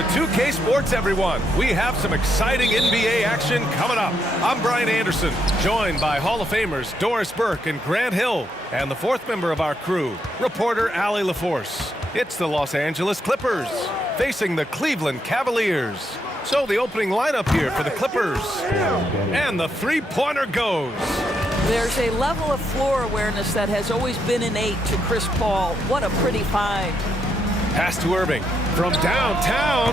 to 2K Sports, everyone. We have some exciting NBA action coming up. I'm Brian Anderson, joined by Hall of Famers Doris Burke and Grant Hill, and the fourth member of our crew, reporter Allie LaForce. It's the Los Angeles Clippers facing the Cleveland Cavaliers. So the opening lineup here for the Clippers. And the three-pointer goes. There's a level of floor awareness that has always been innate to Chris Paul. What a pretty find. Pass to Irving from downtown.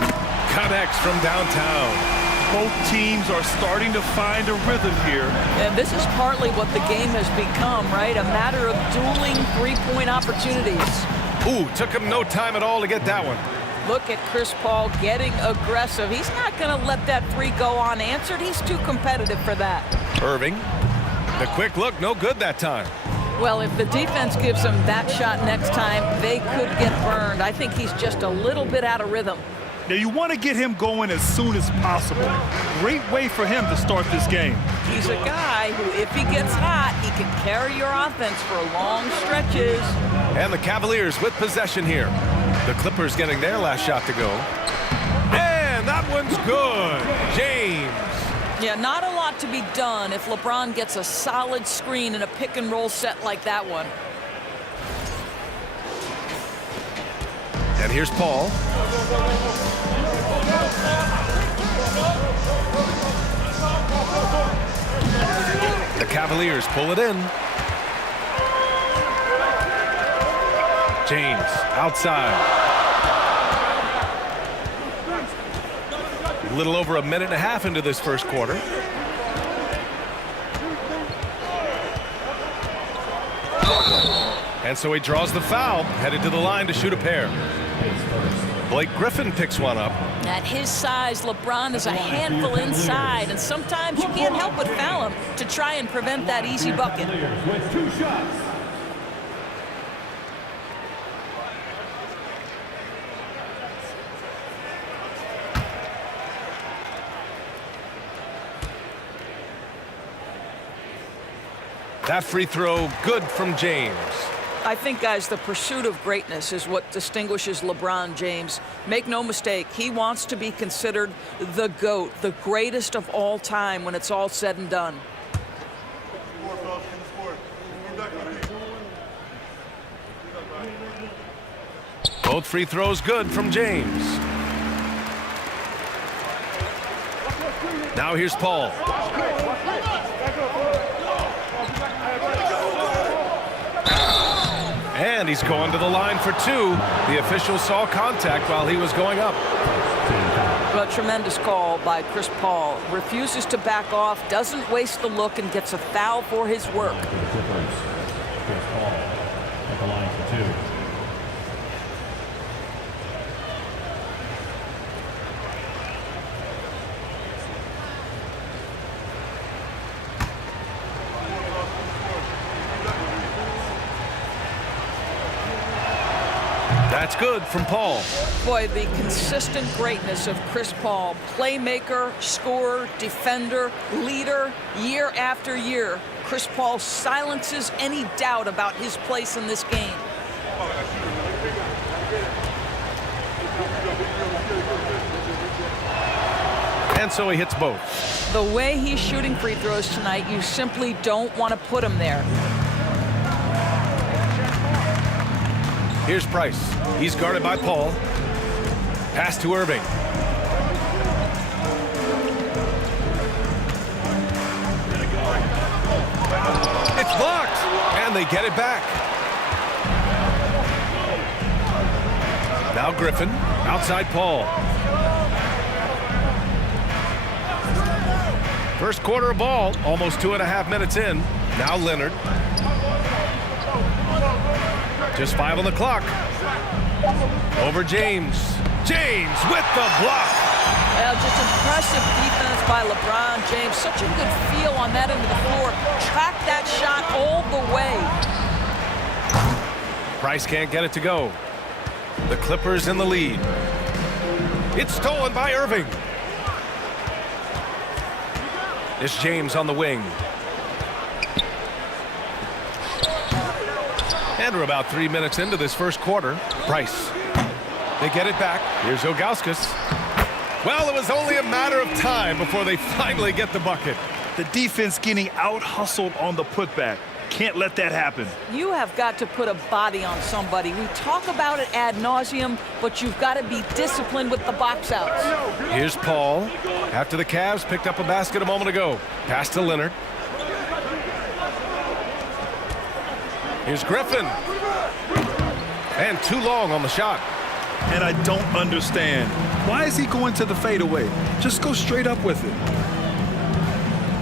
Connects from downtown. Both teams are starting to find a rhythm here. And this is partly what the game has become, right? A matter of dueling three-point opportunities. Ooh, took him no time at all to get that one. Look at Chris Paul getting aggressive. He's not going to let that three go unanswered. He's too competitive for that. Irving, the quick look, no good that time. Well, if the defense gives him that shot next time, they could get burned. I think he's just a little bit out of rhythm. Now, you want to get him going as soon as possible. Great way for him to start this game. He's a guy who, if he gets hot, he can carry your offense for long stretches. And the Cavaliers with possession here. The Clippers getting their last shot to go. And that one's good. James. Yeah, not a lot to be done if LeBron gets a solid screen in a pick-and-roll set like that one. And here's Paul. The Cavaliers pull it in. James outside. A little over a minute and a half into this first quarter. And so he draws the foul, headed to the line to shoot a pair. Blake Griffin picks one up. At his size, LeBron is a handful inside, and sometimes you can't help but foul him to try and prevent that easy bucket. With 2 shots. That free throw, good from James. I think, guys, the pursuit of greatness is what distinguishes LeBron James. Make no mistake, he wants to be considered the GOAT, the greatest of all time when it's all said and done. Both free throws good from James. Now here's Paul. And he's going to the line for 2. The official saw contact while he was going up. A tremendous call by Chris Paul. Refuses to back off, doesn't waste the look, and gets a foul for his work. Chris Paul at the line for 2. That's good from Paul. Boy, the consistent greatness of Chris Paul, playmaker, scorer, defender, leader, year after year. Chris Paul silences any doubt about his place in this game. And so he hits both. The way he's shooting free throws tonight, you simply don't want to put him there. Here's Price. He's guarded by Paul. Pass to Irving. It's blocked, and they get it back. Now Griffin, outside Paul. First quarter of ball, almost 2.5 minutes in. Now Leonard. Just 5 on the clock. Over James. James with the block. Well, just impressive defense by LeBron James. Such a good feel on that end of the floor. Track that shot all the way. Price can't get it to go. The Clippers in the lead. It's stolen by Irving. It's James on the wing. And we're about 3 minutes into this first quarter. Price. They get it back. Here's Ilgauskas. Well, it was only a matter of time before they finally get the bucket. The defense getting out-hustled on the putback. Can't let that happen. You have got to put a body on somebody. We talk about it ad nauseum, but you've got to be disciplined with the box outs. Here's Paul. After the Cavs picked up a basket a moment ago. Pass to Leonard. Here's Griffin. And too long on the shot. And I don't understand. Why is he going to the fadeaway? Just go straight up with it.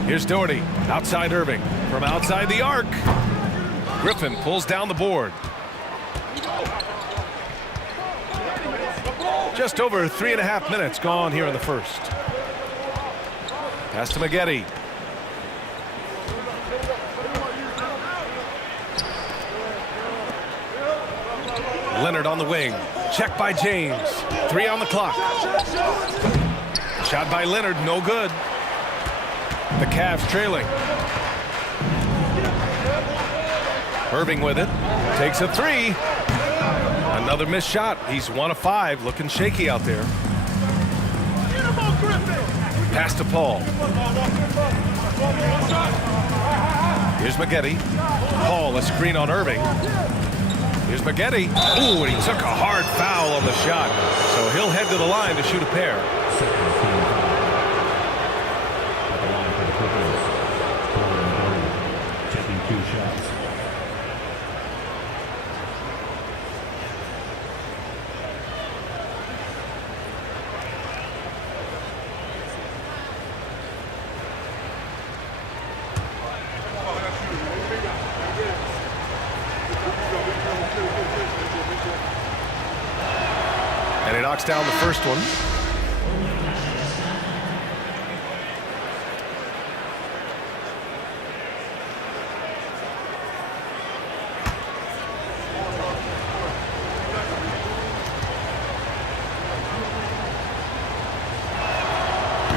Here's Doherty. Outside Irving. From outside the arc. Griffin pulls down the board. Just over 3.5 minutes gone here in the first. Pass to Maggette. Leonard on the wing. Check by James. 3 on the clock. Shot by Leonard, no good. The Cavs trailing. Irving with it. Takes a 3. Another missed shot. He's 1 of 5. Looking shaky out there. Pass to Paul. Here's Maggette. Paul, a screen on Irving. Here's Maggette. Ooh, and he took a hard foul on the shot. So he'll head to the line to shoot a pair. At the line for the Clippers. Taking 2 shots. And he knocks down the first one.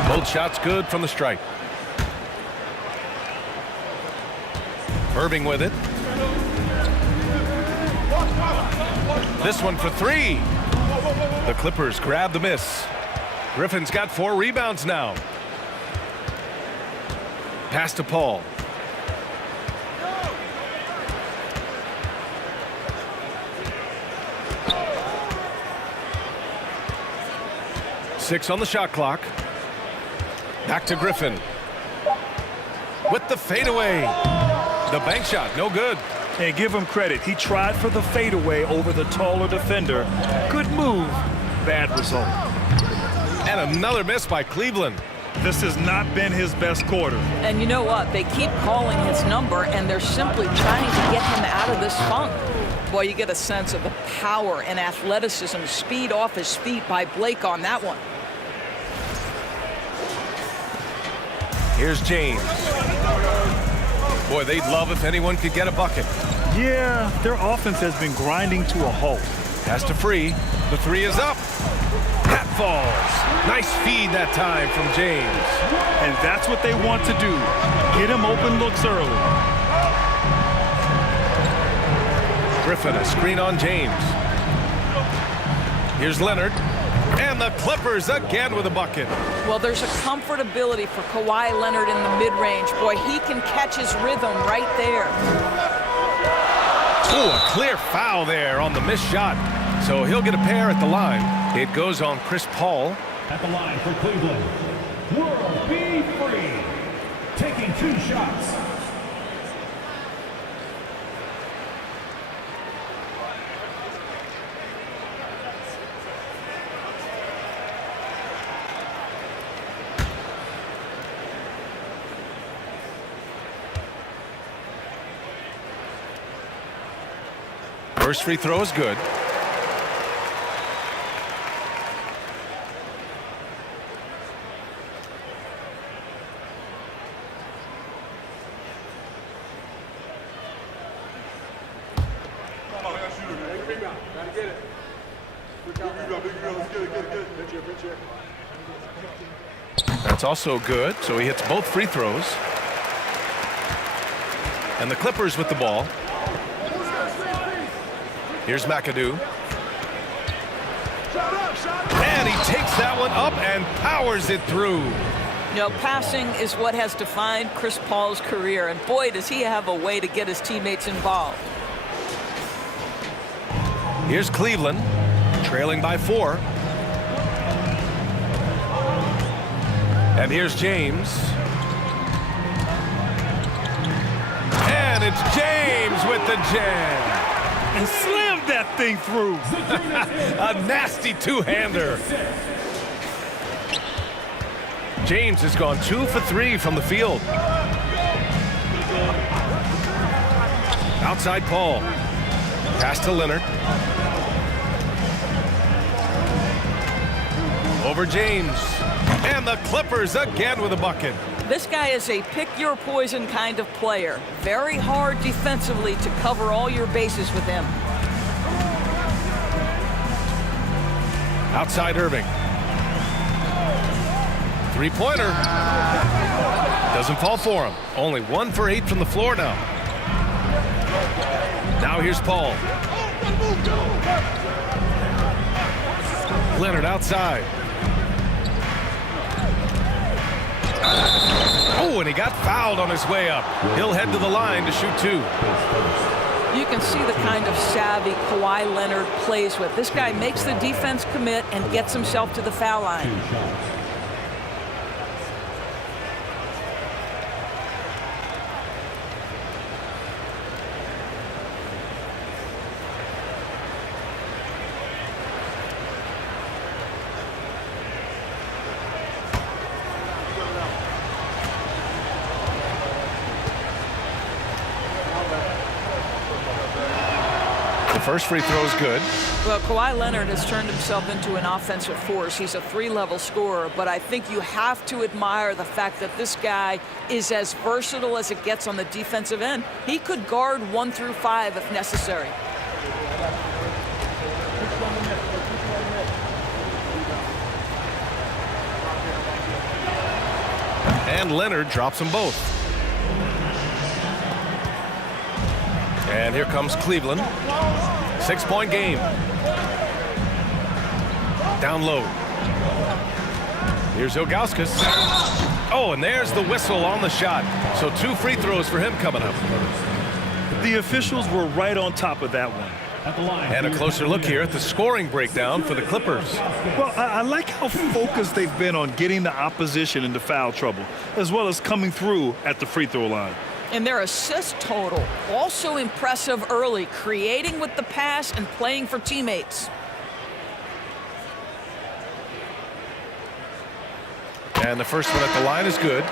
Both shots good from the stripe. Irving with it. This one for 3. The Clippers grab the miss. Griffin's got 4 rebounds now. Pass to Paul. Six on the shot clock. Back to Griffin. With the fadeaway. The bank shot, no good. And give him credit. He tried for the fadeaway over the taller defender. Good move. Bad result. And another miss by Cleveland. This has not been his best quarter. And you know what? They keep calling his number, and they're simply trying to get him out of this funk. Boy, you get a sense of the power and athleticism, speed off his feet by Blake on that one. Here's James. Boy, they'd love if anyone could get a bucket. Yeah, their offense has been grinding to a halt. Pass to Free. The 3 is up. That falls. Nice feed that time from James. And that's what they want to do. Get him open looks early. Griffin, a screen on James. Here's Leonard. And the Clippers again with a bucket. Well, there's a comfortability for Kawhi Leonard in the mid-range. Boy, he can catch his rhythm right there. Ooh, a clear foul there on the missed shot. So he'll get a pair at the line. It goes on Chris Paul. At the line for Cleveland, World B. Free. Taking 2 shots. First free throw is good. That's also good. So he hits both free throws. And the Clippers with the ball. Here's McAdoo. And he takes that one up and powers it through. You know, passing is what has defined Chris Paul's career, and boy, does he have a way to get his teammates involved. Here's Cleveland, trailing by 4. And here's James. And it's James with the jam. And slammed that thing through. A nasty two-hander. James has gone 2 for 3 from the field. Outside Paul. Pass to Leonard. Over James. And the Clippers again with a bucket. This guy is a pick-your-poison kind of player. Very hard defensively to cover all your bases with him. Outside Irving. Three-pointer. Doesn't fall for him. Only 1 for 8 from the floor now. Now here's Paul. Leonard outside. Oh, and he got fouled on his way up. He'll head to the line to shoot 2. You can see the kind of savvy Kawhi Leonard plays with. This guy makes the defense commit and gets himself to the foul line. First free throw is good. Well, Kawhi Leonard has turned himself into an offensive force. He's a 3-level scorer, but I think you have to admire the fact that this guy is as versatile as it gets on the defensive end. He could guard 1 through 5 if necessary. And Leonard drops them both. And here comes Cleveland. 6-point game. Down low. Here's Ilgauskas. Oh, and there's the whistle on the shot. So 2 free throws for him coming up. The officials were right on top of that one. And a closer look here at the scoring breakdown for the Clippers. Well, I like how focused they've been on getting the opposition into foul trouble, as well as coming through at the free throw line. And their assist total, also impressive early, creating with the pass and playing for teammates. And the first one at the line is good.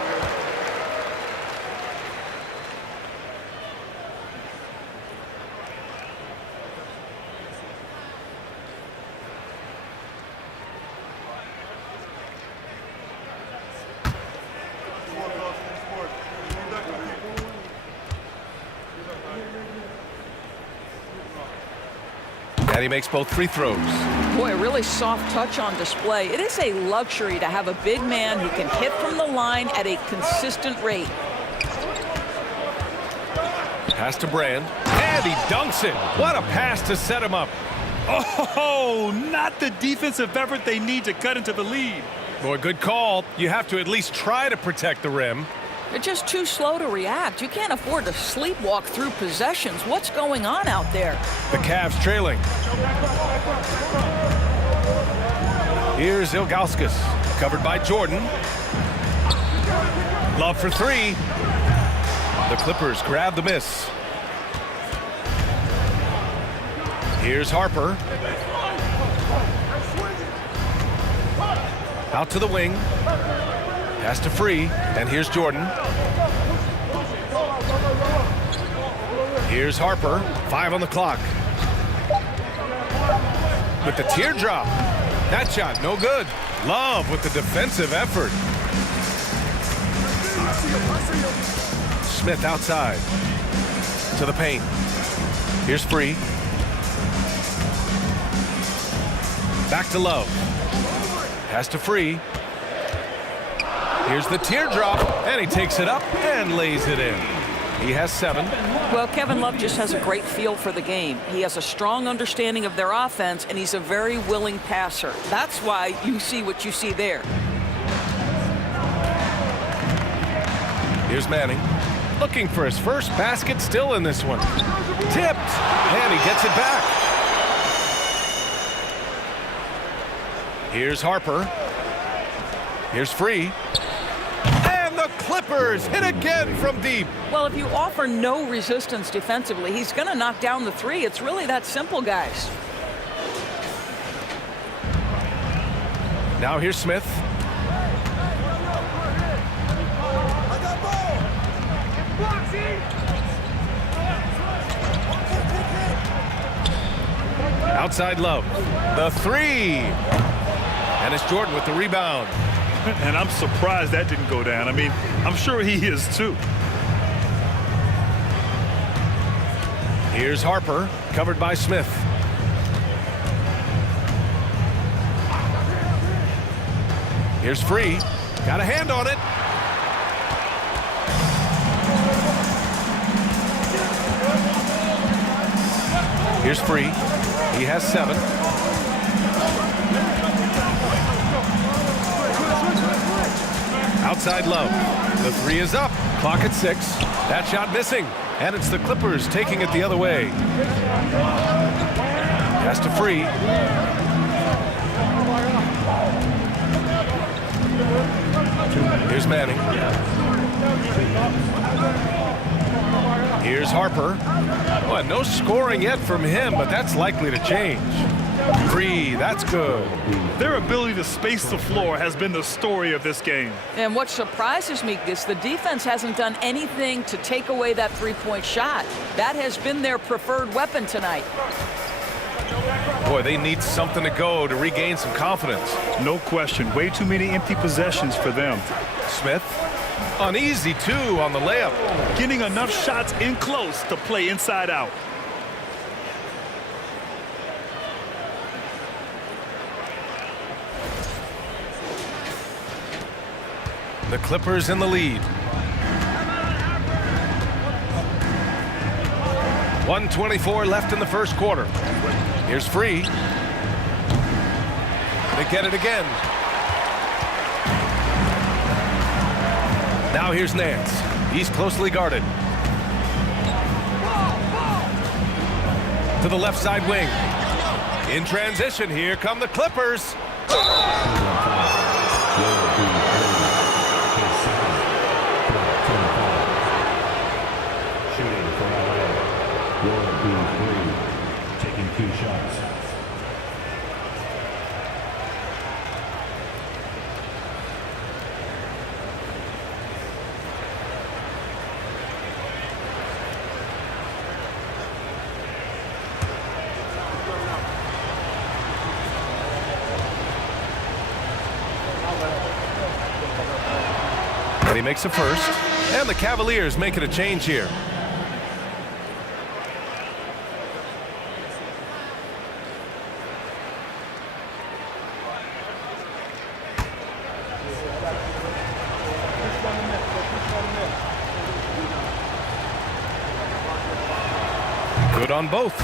And he makes both free throws. Boy, a really soft touch on display. It is a luxury to have a big man who can hit from the line at a consistent rate. Pass to Brand. And he dunks it. What a pass to set him up. Oh, not the defensive effort they need to cut into the lead. Boy, good call. You have to at least try to protect the rim. They're just too slow to react. You can't afford to sleepwalk through possessions. What's going on out there? The Cavs trailing. Here's Ilgauskas, covered by Jordan. Love for 3. The Clippers grab the miss. Here's Harper. Out to the wing. Pass to Free, and here's Jordan. Here's Harper, 5 on the clock. With the teardrop. That shot, no good. Love with the defensive effort. Smith outside. To the paint. Here's Free. Back to Love. Pass to Free. Here's the teardrop, and he takes it up and lays it in. He has 7. Well, Kevin Love just has a great feel for the game. He has a strong understanding of their offense, and he's a very willing passer. That's why you see what you see there. Here's Manning, looking for his first basket, still in this one. Tipped, and he gets it back. Here's Harper. Here's Free. And the Clippers hit again from deep. Well, if you offer no resistance defensively, he's going to knock down the 3. It's really that simple, guys. Now here's Smith. Outside Love. The 3. And it's Jordan with the rebound. And I'm surprised that didn't go down. I mean, I'm sure he is too. Here's Harper, covered by Smith. Here's Free. Got a hand on it. Here's Free. He has 7. Outside Love. The 3 is up. Clock at 6. That shot missing. And it's the Clippers taking it the other way. Pass to Free. Here's Manning. Here's Harper. Well, no scoring yet from him, but that's likely to change. Free, that's good. Their ability to space the floor has been the story of this game. And what surprises me is the defense hasn't done anything to take away that 3-point shot. That has been their preferred weapon tonight. Boy, they need something to go to regain some confidence. No question. Way too many empty possessions for them. Smith, uneasy too on the layup. Getting enough shots in close to play inside out. The Clippers in the lead. 1:24 left in the first quarter. Here's Free. They get it again. Now here's Nance. He's closely guarded. To the left side wing. In transition, here come the Clippers. Shooting for LA. Will be 3. Taking 2 shots. And he makes a first. And the Cavaliers making a change here. Good on both.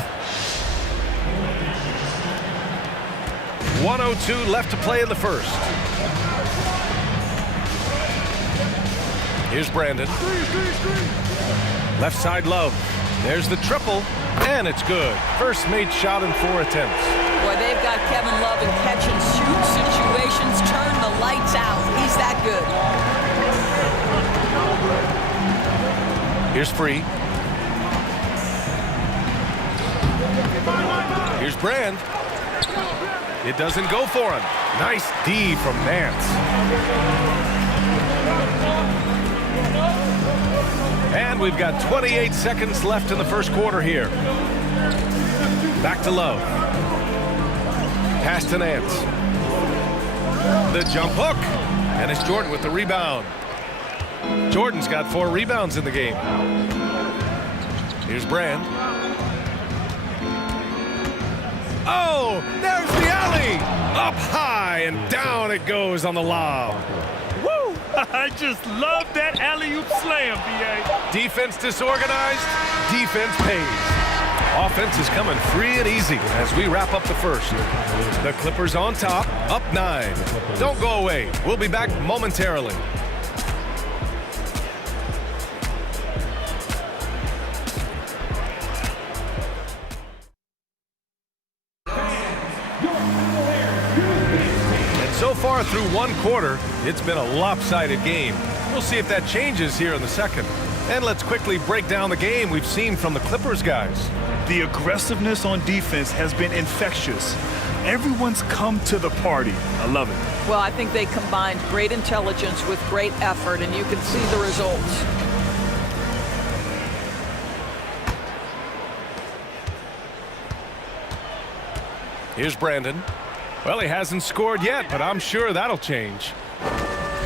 1:02 left to play in the first. Here's Brandon. Left side Love. There's the triple, and it's good. First made shot in 4 attempts. Boy, they've got Kevin Love in catch-and-shoot situations. Turn the lights out. He's that good. Here's Free. Here's Brand. It doesn't go for him. Nice D from Nance. And we've got 28 seconds left in the first quarter here. Back to Love. Pass to Nance. The jump hook. And it's Jordan with the rebound. Jordan's got 4 rebounds in the game. Here's Brand. Oh, there's the alley. Up high and down it goes on the lob. Woo! I just love that alley-oop slam, B.A. Defense disorganized, defense pays. Offense is coming free and easy as we wrap up the first. The Clippers on top, up 9. Don't go away. We'll be back momentarily. And so far through one quarter, it's been a lopsided game. We'll see if that changes here in the second. And let's quickly break down the game we've seen from the Clippers guys. The aggressiveness on defense has been infectious. Everyone's come to the party. I love it. Well, I think they combined great intelligence with great effort, and you can see the results. Here's Brandon. Well, he hasn't scored yet, but I'm sure that'll change.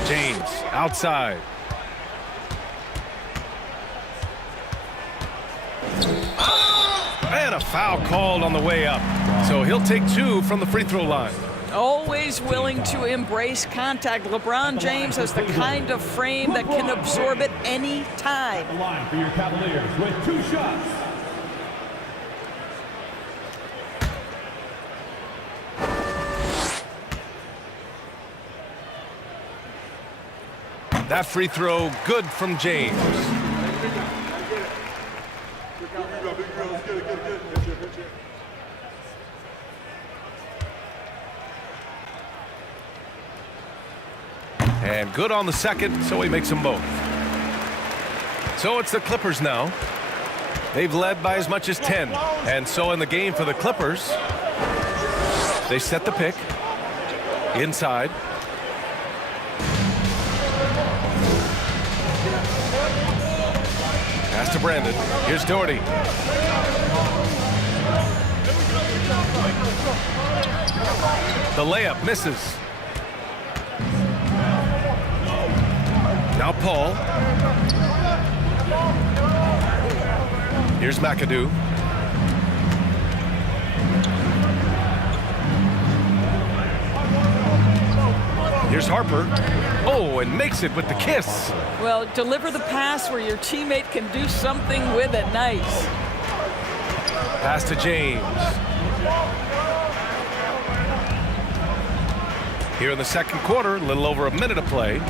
James, outside. And a foul called on the way up. So he'll take 2 from the free throw line. Always willing to embrace contact. LeBron James has the kind of frame that can absorb it any time. The line for your Cavaliers with 2 shots. That free throw good from James. And good on the second, so he makes them both. So it's the Clippers now. They've led by as much as 10. And so in the game for the Clippers, they set the pick. Inside. Pass to Brandon. Here's Doherty. The layup misses. Now Paul. Here's McAdoo. Here's Harper. Oh, and makes it with the kiss. Well, deliver the pass where your teammate can do something with it. Nice. Pass to James. Here in the second quarter, a little over a minute of play.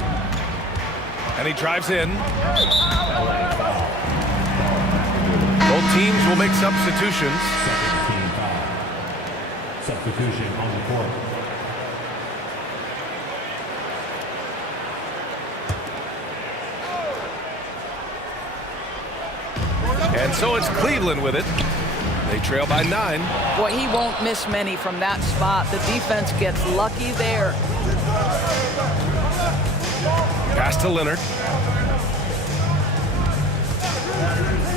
And he drives in. Both teams will make substitutions. Second team foul. Substitution on the court. And so it's Cleveland with it. They trail by 9. Boy, he won't miss many from that spot. The defense gets lucky there. Pass to Leonard.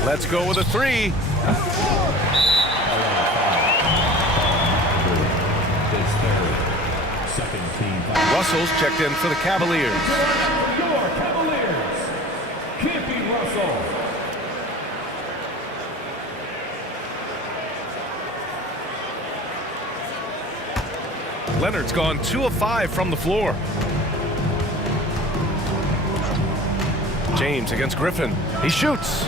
Let's go with a 3. Second team foul. Russell's checked in for the Cavaliers. Your Cavaliers. Campy Russell. Leonard's gone 2 of 5 from the floor. James against Griffin. He shoots.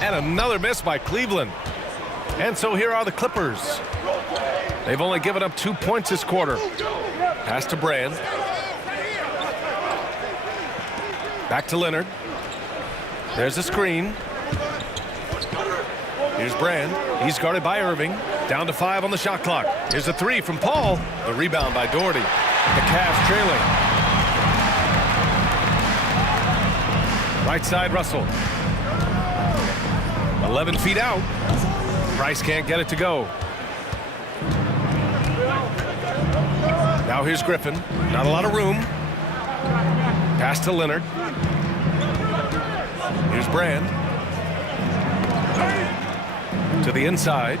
And another miss by Cleveland. And so here are the Clippers. They've only given up 2 points this quarter. Pass to Brand. Back to Leonard. There's a screen. Here's Brand. He's guarded by Irving. Down to 5 on the shot clock. Here's a 3 from Paul. The rebound by Doherty. The Cavs trailing. Right side, Russell. 11 feet out. Price can't get it to go. Now here's Griffin. Not a lot of room. Pass to Leonard. Here's Brand. To the inside.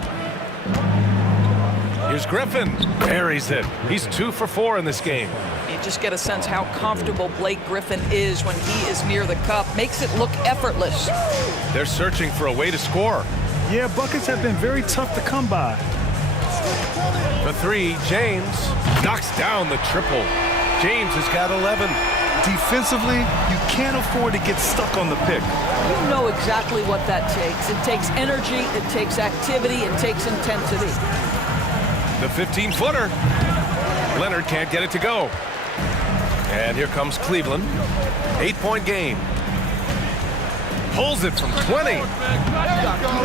Here's Griffin. Buries it. He's 2 for 4 in this game. You just get a sense how comfortable Blake Griffin is when he is near the cup. Makes it look effortless. They're searching for a way to score. Yeah, buckets have been very tough to come by. The 3, James knocks down the triple. James has got 11. Defensively, you can't afford to get stuck on the pick. You know exactly what that takes. It takes energy, it takes activity, it takes intensity. The 15-footer. Leonard can't get it to go. And here comes Cleveland. 8-point game. Pulls it from 20.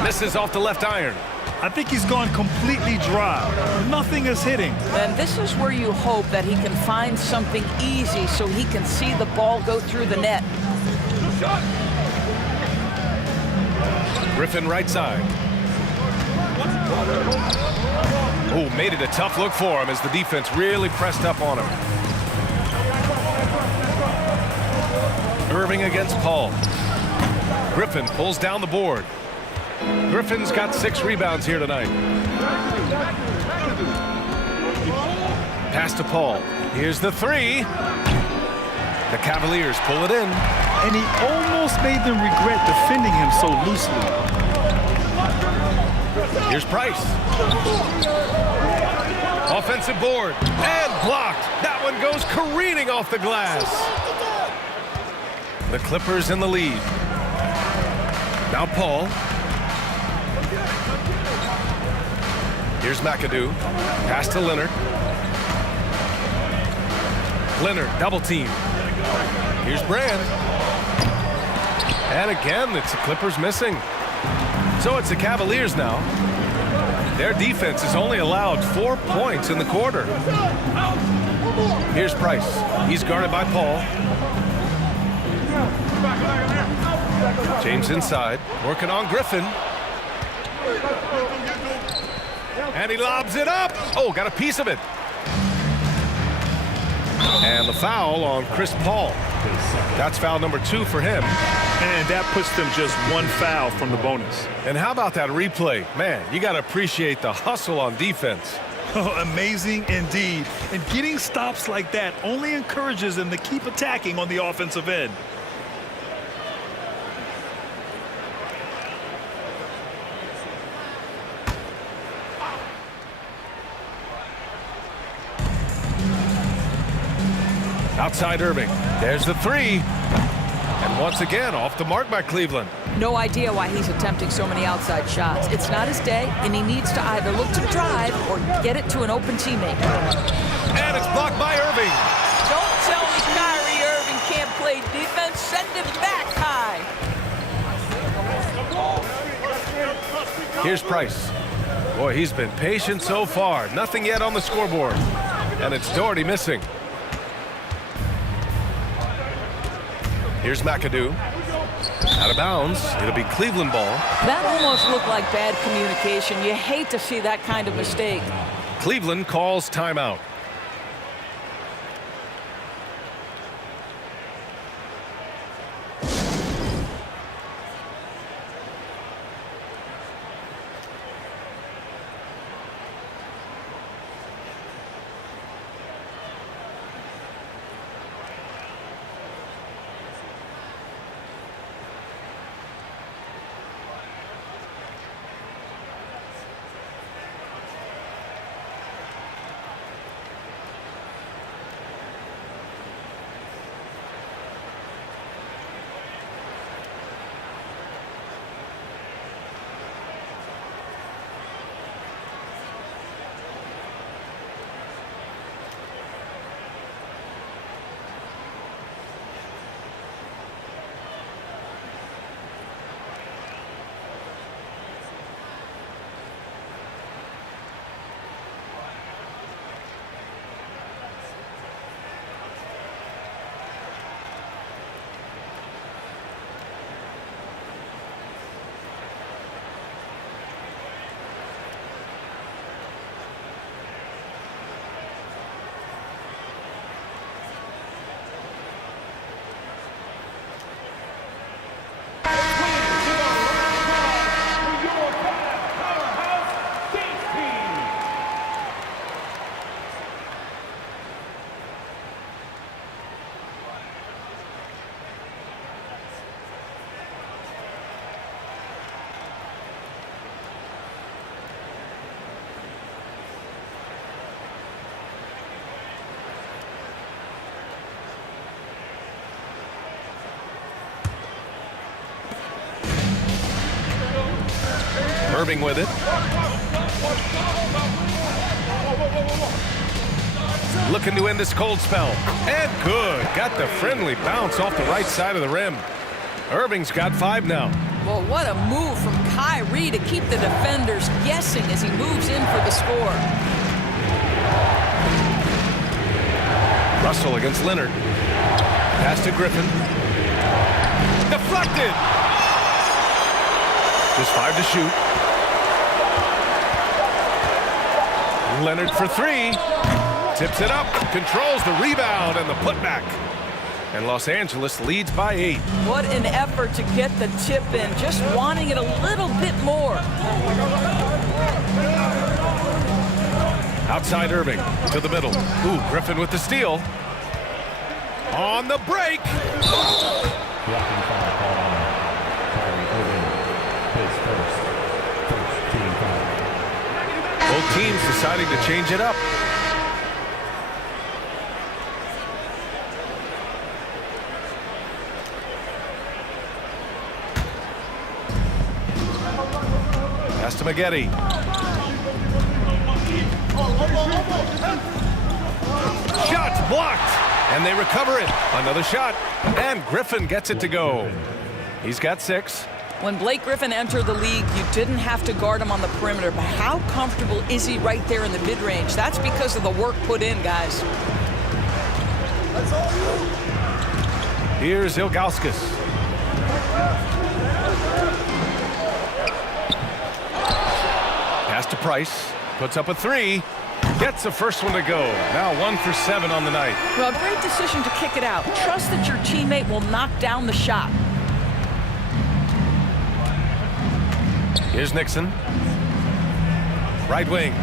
Misses off the left iron. I think he's gone completely dry. Nothing is hitting. And this is where you hope that he can find something easy so he can see the ball go through the net. Griffin right side. Oh, made it a tough look for him as the defense really pressed up on him. Irving against Paul. Griffin pulls down the board. Griffin's got 6 rebounds here tonight. Pass to Paul. Here's the 3. The Cavaliers pull it in. And he almost made them regret defending him so loosely. Here's Price. Offensive board. And blocked. That one goes careening off the glass. The Clippers in the lead. Now Paul. Here's McAdoo. Pass to Leonard. Leonard, double team. Here's Brand. And again, it's the Clippers missing. So it's the Cavaliers now. Their defense has only allowed 4 points in the quarter. Here's Price. He's guarded by Paul. James inside, working on Griffin. And he lobs it up. Oh, got a piece of it. And the foul on Chris Paul. That's foul number 2 for him. And that puts them just 1 foul from the bonus. And how about that replay? Man, you got to appreciate the hustle on defense. Oh, amazing indeed. And getting stops like that only encourages them to keep attacking on the offensive end. Outside Irving. There's the 3. And once again, off the mark by Cleveland. No idea why he's attempting so many outside shots. It's not his day, and he needs to either look to drive or get it to an open teammate. And it's blocked by Irving. Don't tell me Kyrie Irving can't play defense. Send him back high. Here's Price. Boy, he's been patient so far. Nothing yet on the scoreboard. And it's Doherty missing. Here's McAdoo. Out of bounds. It'll be Cleveland ball. That almost looked like bad communication. You hate to see that kind of mistake. Cleveland calls timeout. Irving with it. Looking to end this cold spell. And good. Got the friendly bounce off the right side of the rim. Irving's got 5 now. Well, what a move from Kyrie to keep the defenders guessing as he moves in for the score. Russell against Leonard. Pass to Griffin. Deflected. Just 5 to shoot. Leonard for 3. Tips it up. Controls the rebound and the putback. And Los Angeles leads by 8. What an effort to get the tip in, just wanting it a little bit more. Outside Irving to the middle. Ooh, Griffin with the steal. On the break. Blocking foul called on Kyrie Irving. His first team foul. Both teams deciding to change it up. Pass to Maggette. Shots blocked, and they recover it. Another shot, and Griffin gets it to go. He's got 6. When Blake Griffin entered the league, you didn't have to guard him on the perimeter, but how comfortable is he right there in the mid-range? That's because of the work put in, guys. Here's Ilgauskas. Pass to Price. Puts up a 3. Gets the first one to go. Now 1 for 7 on the night. Well, great decision to kick it out. Trust that your teammate will knock down the shot. Here's Nixon. Right wing.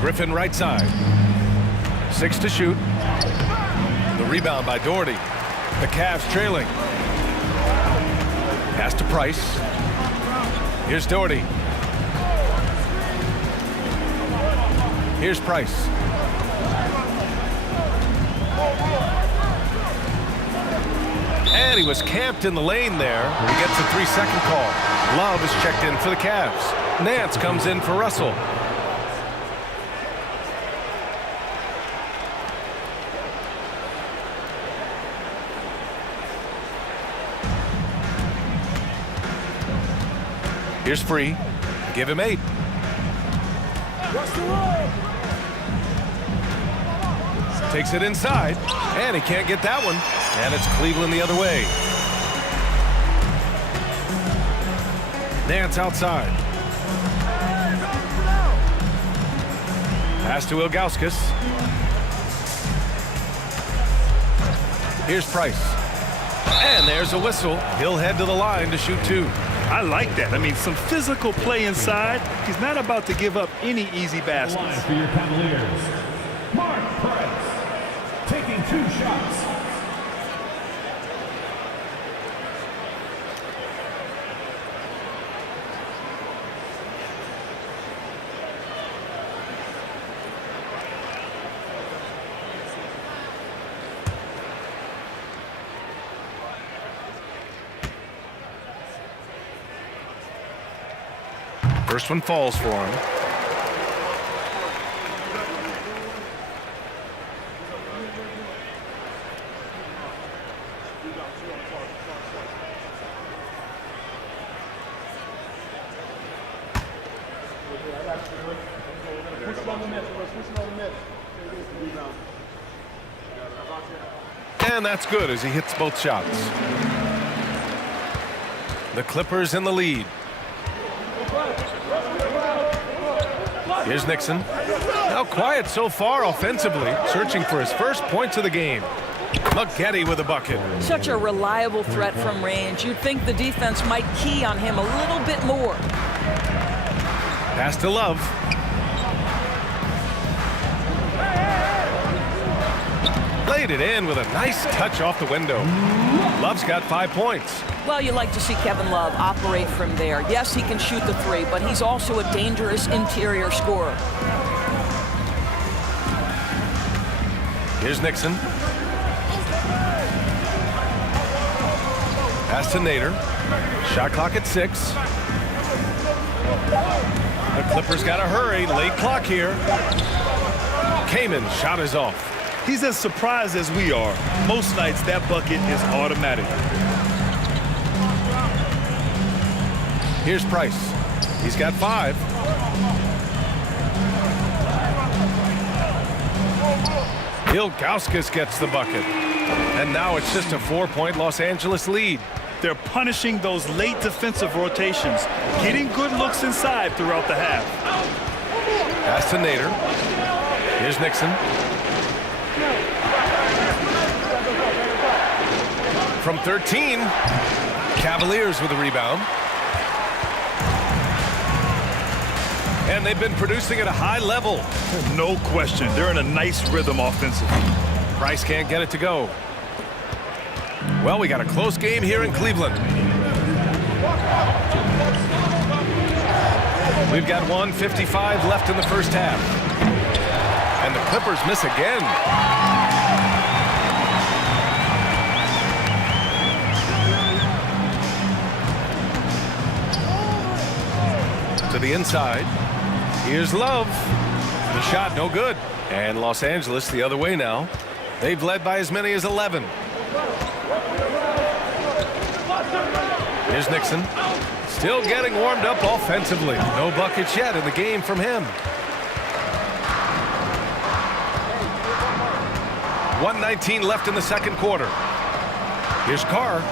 Griffin right side. 6 to shoot. The rebound by Doherty. The Cavs trailing. Pass to Price. Here's Doherty. Here's Price. And he was camped in the lane there. He gets a 3-second call. Love is checked in for the Cavs. Nance comes in for Russell. Here's Free. Give him 8. Takes it inside, and he can't get that one. And it's Cleveland the other way. Nance outside. Pass to Ilgauskas. Here's Price. And there's a whistle. He'll head to the line to shoot 2. I like that. I mean, some physical play inside. He's not about to give up any easy baskets. Line for your Cavaliers. Mark Price taking 2 shots. First one falls for him. And that's good as he hits both shots. The Clippers in the lead. Here's Nixon. Now quiet so far offensively, searching for his first points of the game. Maggette with a bucket. Such a reliable threat from range. You'd think the defense might key on him a little bit more. Pass to Love. Laid it in with a nice touch off the window. Love's got 5 points. Well, you like to see Kevin Love operate from there. Yes, he can shoot the 3, but he's also a dangerous interior scorer. Here's Nixon. Pass to Nader. Shot clock at 6. The Clippers got to hurry. Late clock here. Kaman's shot is off. He's as surprised as we are. Most nights, that bucket is automatic. Here's Price. He's got 5. Ilgauskas gets the bucket. And now it's just a 4-point Los Angeles lead. They're punishing those late defensive rotations, getting good looks inside throughout the half. Pass to Nader. Here's Nixon. From 13, Cavaliers with a rebound. And they've been producing at a high level. No question. They're in a nice rhythm offensively. Price can't get it to go. Well, we got a close game here in Cleveland. We've got 1:55 left in the first half. And the Clippers miss again. To the inside. Here's Love. The shot no good. And Los Angeles the other way now. They've led by as many as 11. Here's Nixon. Still getting warmed up offensively. No buckets yet in the game from him. 1:19 left in the second quarter. Here's Carr.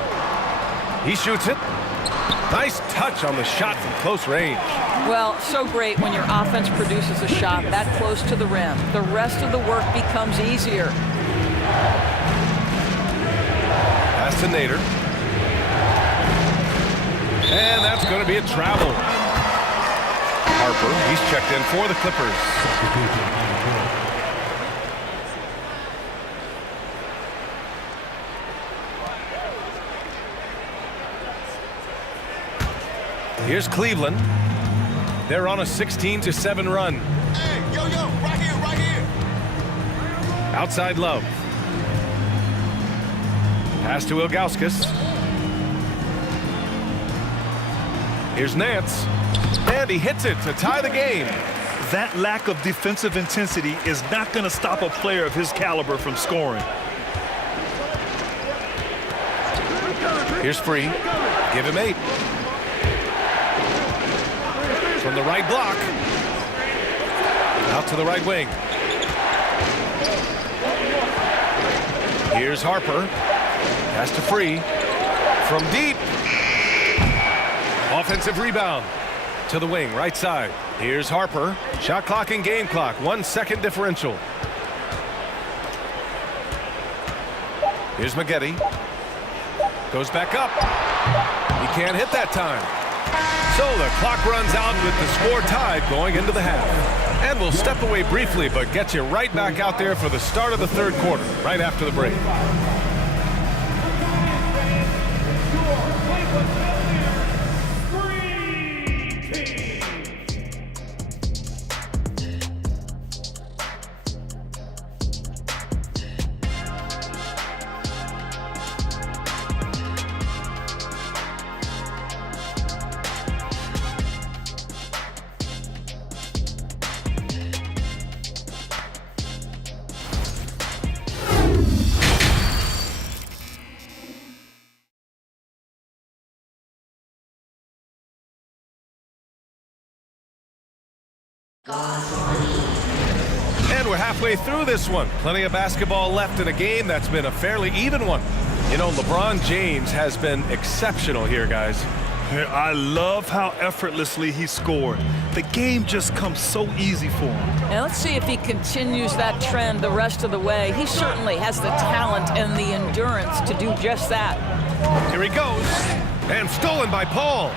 He shoots it. Nice touch on the shot from close range. Well, so great when your offense produces a shot that close to the rim. The rest of the work becomes easier. Pass to Nader. And that's going to be a travel. Harper, he's checked in for the Clippers. Here's Cleveland. They're on a 16-7 run. Hey, yo, right here, right here. Outside Love. Pass to Ilgauskas. Here's Nance. And he hits it to tie the game. That lack of defensive intensity is not going to stop a player of his caliber from scoring. Here's Free. Give him 8. From the right block. Out to the right wing. Here's Harper. Pass to Free. From deep. Offensive rebound. To the wing, right side. Here's Harper. Shot clock and game clock. 1 second differential. Here's Maggette. Goes back up. He can't hit that time. So the clock runs out with the score tied going into the half. And we'll step away briefly, but get you right back out there for the start of the third quarter, right after the break. And we're halfway through this one. Plenty of basketball left in a game that's been a fairly even one. You know, LeBron James has been exceptional here, guys. I love how effortlessly he scored. The game just comes so easy for him. Now let's see if he continues that trend the rest of the way. He certainly has the talent and the endurance to do just that. Here he goes. And stolen by Paul.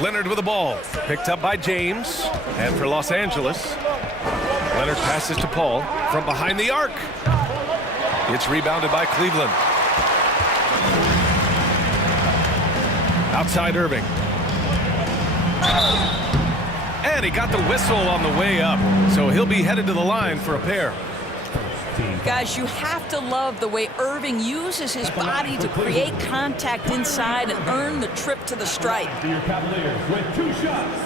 Leonard with the ball. Picked up by James. And for Los Angeles, Leonard passes to Paul from behind the arc. It's rebounded by Cleveland. Outside Irving. And he got the whistle on the way up. So he'll be headed to the line for a pair. Guys, you have to love the way Irving uses his body to create contact inside and earn the trip to the stripe. Your Cavaliers with 2 shots.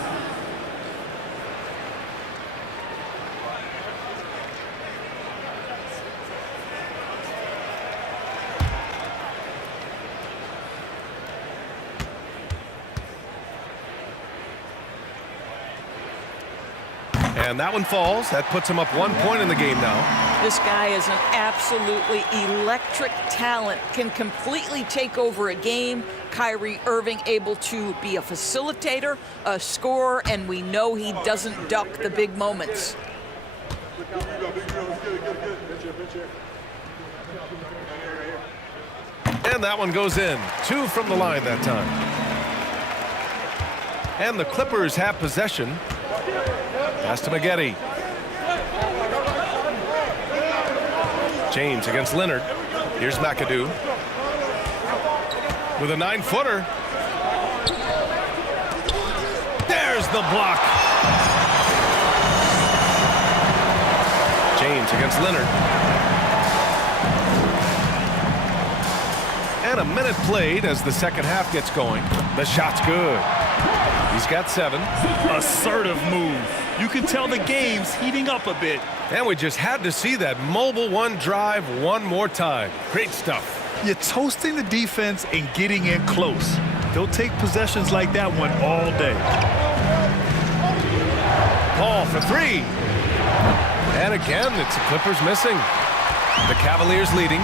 And that one falls. That puts him up 1 point in the game now. This guy is an absolutely electric talent, can completely take over a game. Kyrie Irving able to be a facilitator, a scorer, and we know he doesn't duck the big moments. And that one goes in. 2 from the line that time. And the Clippers have possession. Pass to McGetty. James against Leonard. Here's McAdoo. With a 9-footer. There's the block. James against Leonard. And a minute played as the second half gets going. The shot's good. He's got 7. Assertive move. You can tell the game's heating up a bit. And we just had to see that mobile one drive one more time. Great stuff. You're toasting the defense and getting in close. They'll take possessions like that one all day. Paul for 3. And again, it's the Clippers missing. The Cavaliers leading.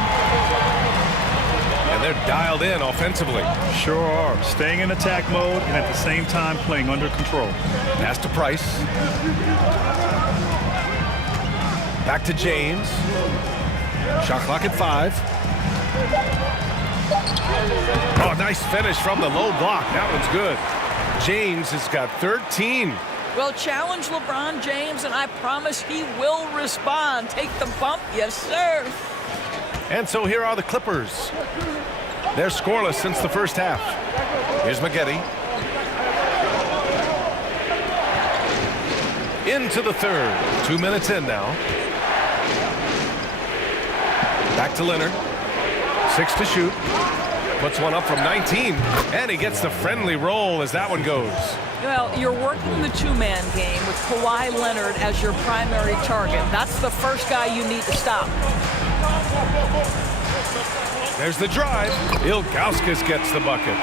And they're dialed in offensively. Sure are. Staying in attack mode and at the same time playing under control. Pass to Price. Back to James. Shot clock at 5. Oh, nice finish from the low block. That one's good. James has got 13. Well, challenge LeBron James, and I promise he will respond. Take the bump, yes, sir. And so here are the Clippers. They're scoreless since the first half. Here's McGetty. Into the third. 2 minutes in now. Back to Leonard. 6 to shoot. Puts one up from 19. And he gets the friendly roll as that one goes. Well, you're working the 2-man game with Kawhi Leonard as your primary target. That's the first guy you need to stop. There's the drive. Ilgauskas gets the bucket.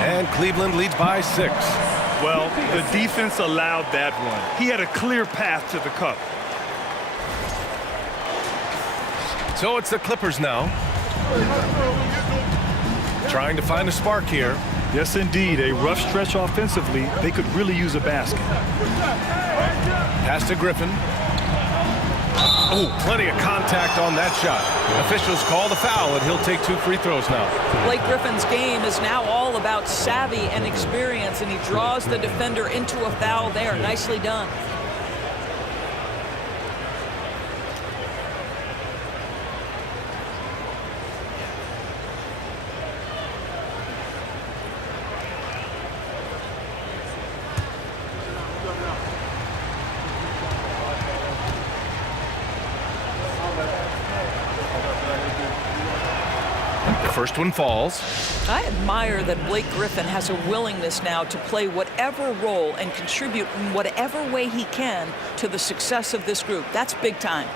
And Cleveland leads by 6. Well, the defense allowed that one. He had a clear path to the cup. So it's the Clippers now. Trying to find a spark here. Yes, indeed. A rough stretch offensively. They could really use a basket. Pass to Griffin. Oh, plenty of contact on that shot. Officials call the foul, and he'll take 2 free throws now. Blake Griffin's game is now all about savvy and experience, and he draws the defender into a foul there. Nicely done. First one falls. I admire that Blake Griffin has a willingness now to play whatever role and contribute in whatever way he can to the success of this group. That's big time.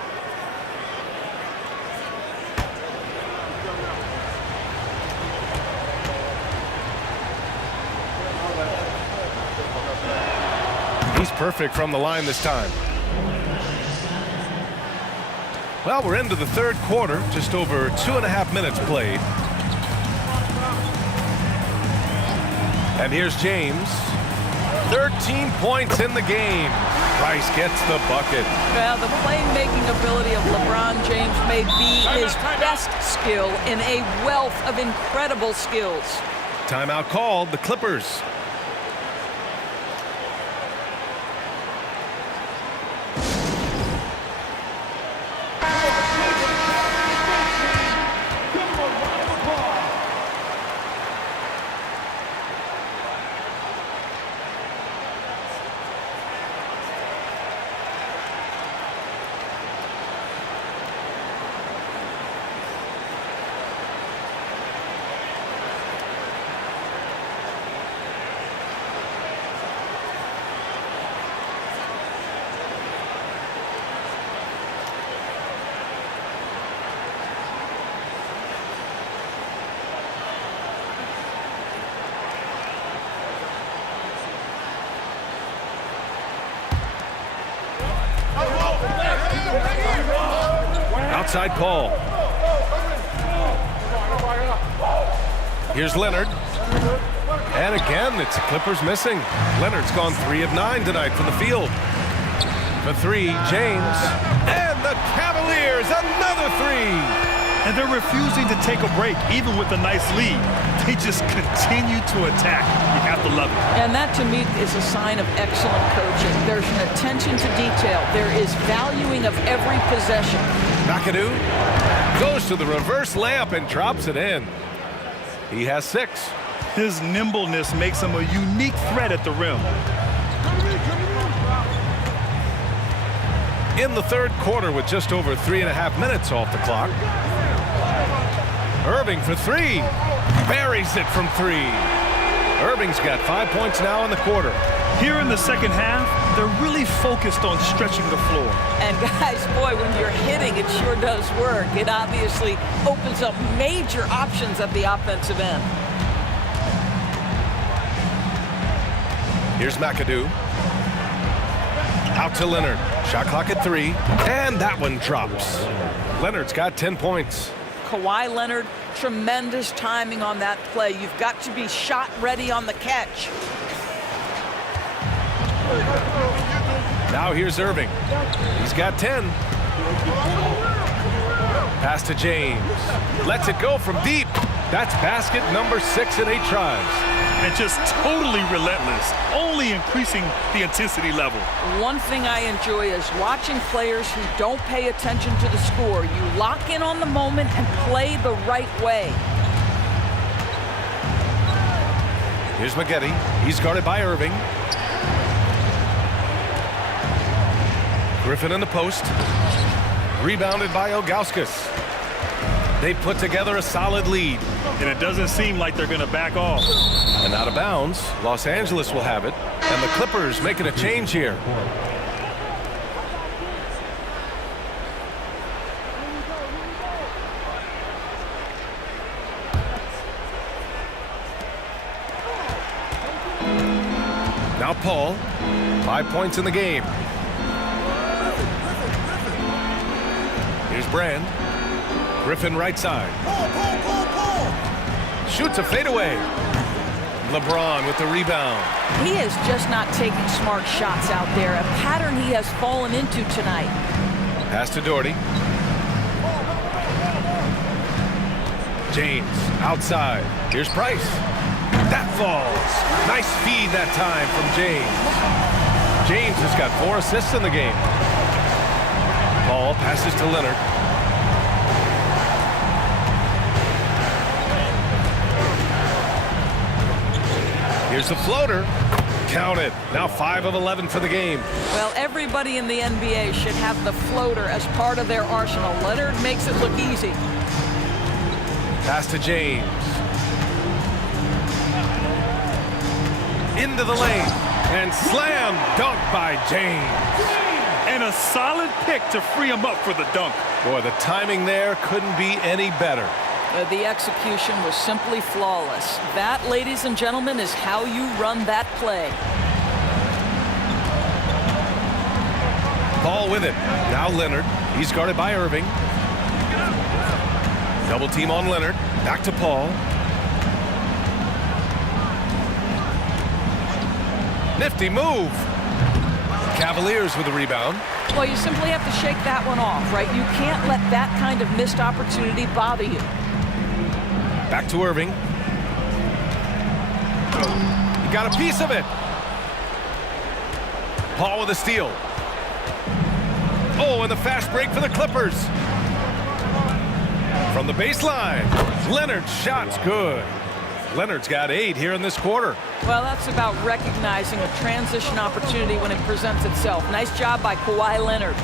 He's perfect from the line this time. Well, we're into the third quarter, just over 2.5 minutes played. And here's James. 13 points in the game. Price gets the bucket. Well, the playmaking ability of LeBron James may be his best skill in a wealth of incredible skills. Timeout called, the Clippers. Outside Paul. Here's Leonard. And again, it's the Clippers missing. Leonard's gone 3 of 9 tonight from the field. For 3, James. And the Cavaliers, another 3. And they're refusing to take a break, even with a nice lead. They just continue to attack. You have to love it. And that, to me, is a sign of excellent coaching. There's an attention to detail. There is valuing of every possession. McAdoo goes to the reverse layup and drops it in. He has 6. His nimbleness makes him a unique threat at the rim. In the third quarter with just over 3.5 minutes off the clock. Irving for 3. Buries it from 3. Irving's got 5 points now in the quarter. Here in the second half, they're really focused on stretching the floor. And guys, boy, when you're hitting, it sure does work. It obviously opens up major options at the offensive end. Here's McAdoo. Out to Leonard. Shot clock at 3. And that one drops. Leonard's got 10 points. Kawhi Leonard, tremendous timing on that play. You've got to be shot ready on the catch. Now here's Irving. He's got 10. Pass to James. Lets it go from deep. That's basket number 6 in 8 tries. And just totally relentless, only increasing the intensity level. One thing I enjoy is watching players who don't pay attention to the score. You lock in on the moment and play the right way. Here's Maggette. He's guarded by Irving. Griffin in the post. Rebounded by Ilgauskas. They put together a solid lead. And it doesn't seem like they're going to back off. And out of bounds, Los Angeles will have it. And the Clippers making a change here. Now Paul, 5 points in the game. Here's Brand. Griffin right side. Shoots a fadeaway. LeBron with the rebound. He is just not taking smart shots out there, a pattern he has fallen into tonight. Pass to Doherty. James outside. Here's Price. That falls. Nice feed that time from James. James has got 4 assists in the game. Paul passes to Leonard. Here's the floater. Count it. Now 5 of 11 for the game. Well, everybody in the NBA should have the floater as part of their arsenal. Leonard makes it look easy. Pass to James. Into the lane. And slam dunk by James. And a solid pick to free him up for the dunk. Boy, the timing there couldn't be any better. The execution was simply flawless. That, ladies and gentlemen, is how you run that play. Paul with it. Now Leonard. He's guarded by Irving. Double team on Leonard. Back to Paul. Nifty move. Cavaliers with the rebound. Well, you simply have to shake that one off, right? You can't let that kind of missed opportunity bother you. Back to Irving. He got a piece of it. Paul with a steal. Oh, and the fast break for the Clippers. From the baseline, Leonard's shot's good. Leonard's got 8 here in this quarter. Well, that's about recognizing a transition opportunity when it presents itself. Nice job by Kawhi Leonard.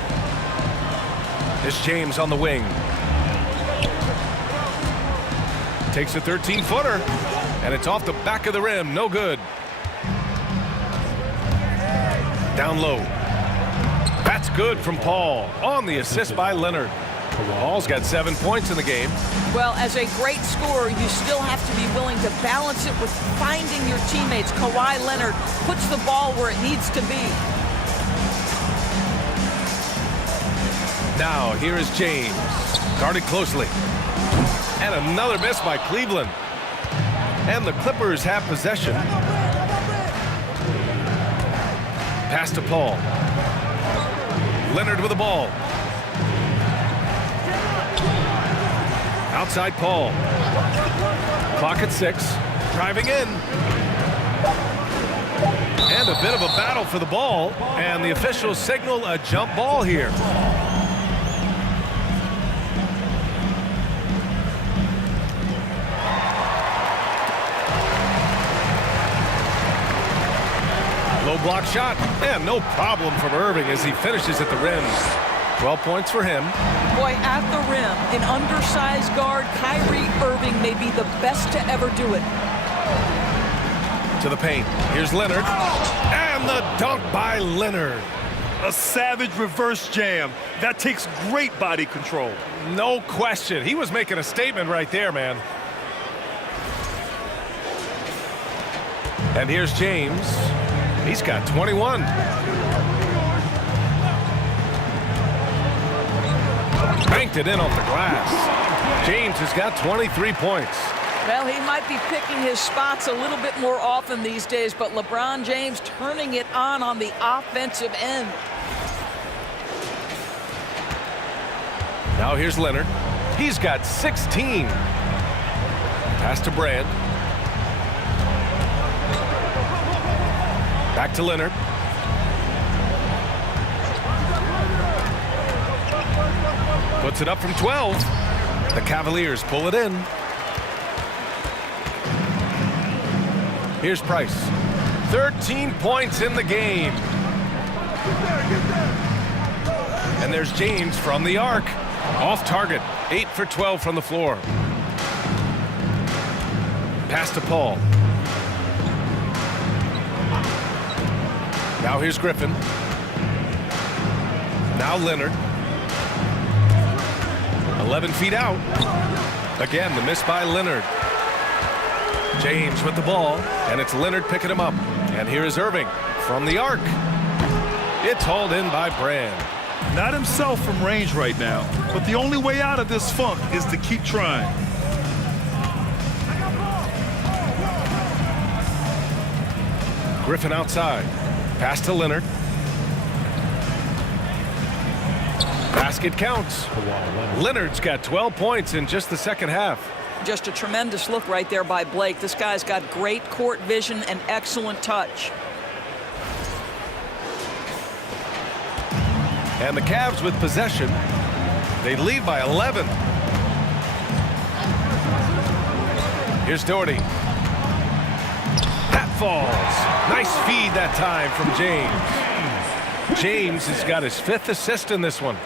This James on the wing. Takes a 13-footer, and it's off the back of the rim. No good. Down low. That's good from Paul on the assist by Leonard. Paul's got 7 points in the game. Well, as a great scorer, you still have to be willing to balance it with finding your teammates. Kawhi Leonard puts the ball where it needs to be. Now, here is James. Guarded closely. And another miss by Cleveland. And the Clippers have possession. Pass to Paul. Leonard with the ball. Outside Paul. Clock at 6. Driving in. And a bit of a battle for the ball. And the officials signal a jump ball here. Low block shot, and no problem from Irving as he finishes at the rim. 12 points for him. Boy, at the rim, an undersized guard, Kyrie Irving may be the best to ever do it. To the paint. Here's Leonard. And the dunk by Leonard. A savage reverse jam. That takes great body control. No question. He was making a statement right there, man. And here's James. He's got 21. Banked it in off the glass. James has got 23 points. Well, he might be picking his spots a little bit more often these days, but LeBron James turning it on the offensive end. Now here's Leonard. He's got 16. Pass to Brand. Back to Leonard. Puts it up from 12. The Cavaliers pull it in. Here's Price. 13 points in the game. And there's James from the arc. Off target. 8 for 12 from the floor. Pass to Paul. Now here's Griffin. Now Leonard. 11 feet out. Again, the miss by Leonard. James with the ball, and it's Leonard picking him up. And here is Irving from the arc. It's hauled in by Brand. Not himself from range right now, but the only way out of this funk is to keep trying. Griffin outside. Pass to Leonard. Basket counts. Leonard's got 12 points in just the second half. Just a tremendous look right there by Blake. This guy's got great court vision and excellent touch. And the Cavs with possession. They lead by 11. Here's Doherty. That falls. Nice feed that time from James. James has got his 5th assist in this one.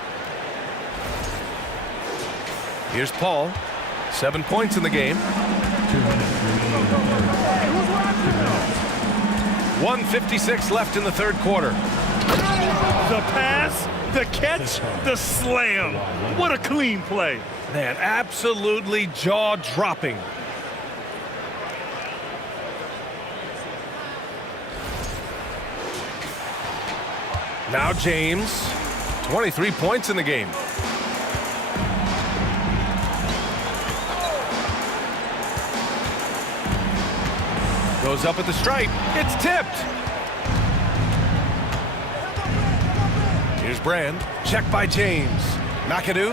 Here's Paul. 7 points in the game. 1:56 left in the third quarter. The pass, the catch, the slam. What a clean play. Man, absolutely jaw-dropping. Now James, 23 points in the game. Goes up at the stripe. It's tipped. Here's Brand. Check by James. McAdoo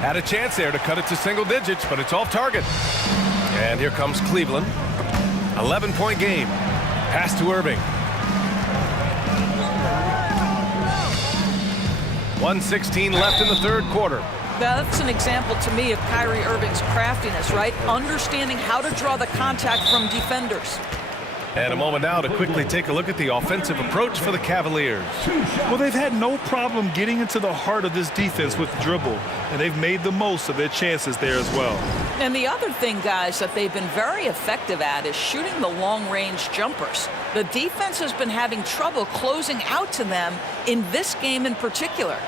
had a chance there to cut it to single digits, but it's off target. And here comes Cleveland. 11-point game. Pass to Irving. 1:16 left in the third quarter. Now, that's an example to me of Kyrie Irving's craftiness, right? Understanding how to draw the contact from defenders. And a moment now to quickly take a look at the offensive approach for the Cavaliers. Well, they've had no problem getting into the heart of this defense with the dribble, and they've made the most of their chances there as well. And the other thing, guys, that they've been very effective at is shooting the long-range jumpers. The defense has been having trouble closing out to them in this game in particular.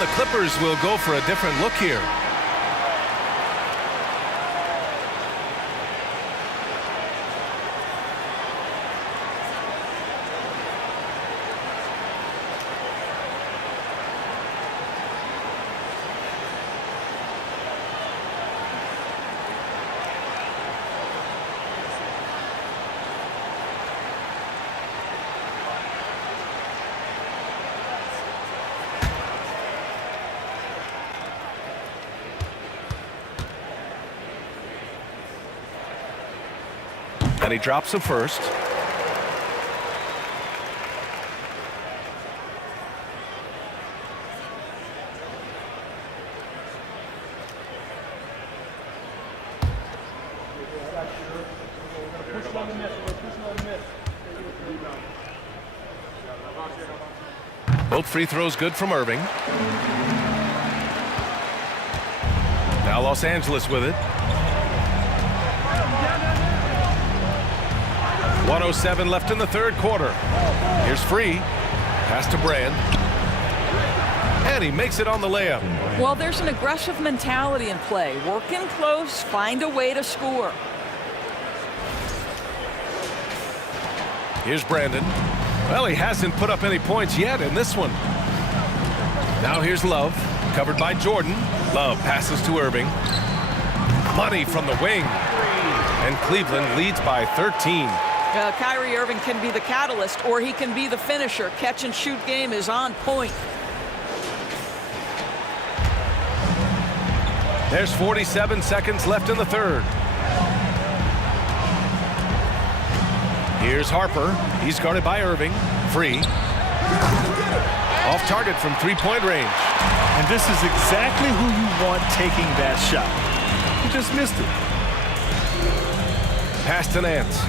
And the Clippers will go for a different look here. And he drops him first. Both free throws good from Irving. Now Los Angeles with it. 1:07 left in the third quarter. Here's Free. Pass to Brand. And he makes it on the layup. Well, there's an aggressive mentality in play. Work in close, find a way to score. Here's Brandon. Well, he hasn't put up any points yet in this one. Now here's Love, covered by Jordan. Love passes to Irving. Money from the wing. And Cleveland leads by 13. Kyrie Irving can be the catalyst, or he can be the finisher. Catch and shoot game is on point. There's 47 seconds left in the third. Here's Harper. He's guarded by Irving. Free. Off target from three-point range. And this is exactly who you want taking that shot. He just missed it. Pass to Nance.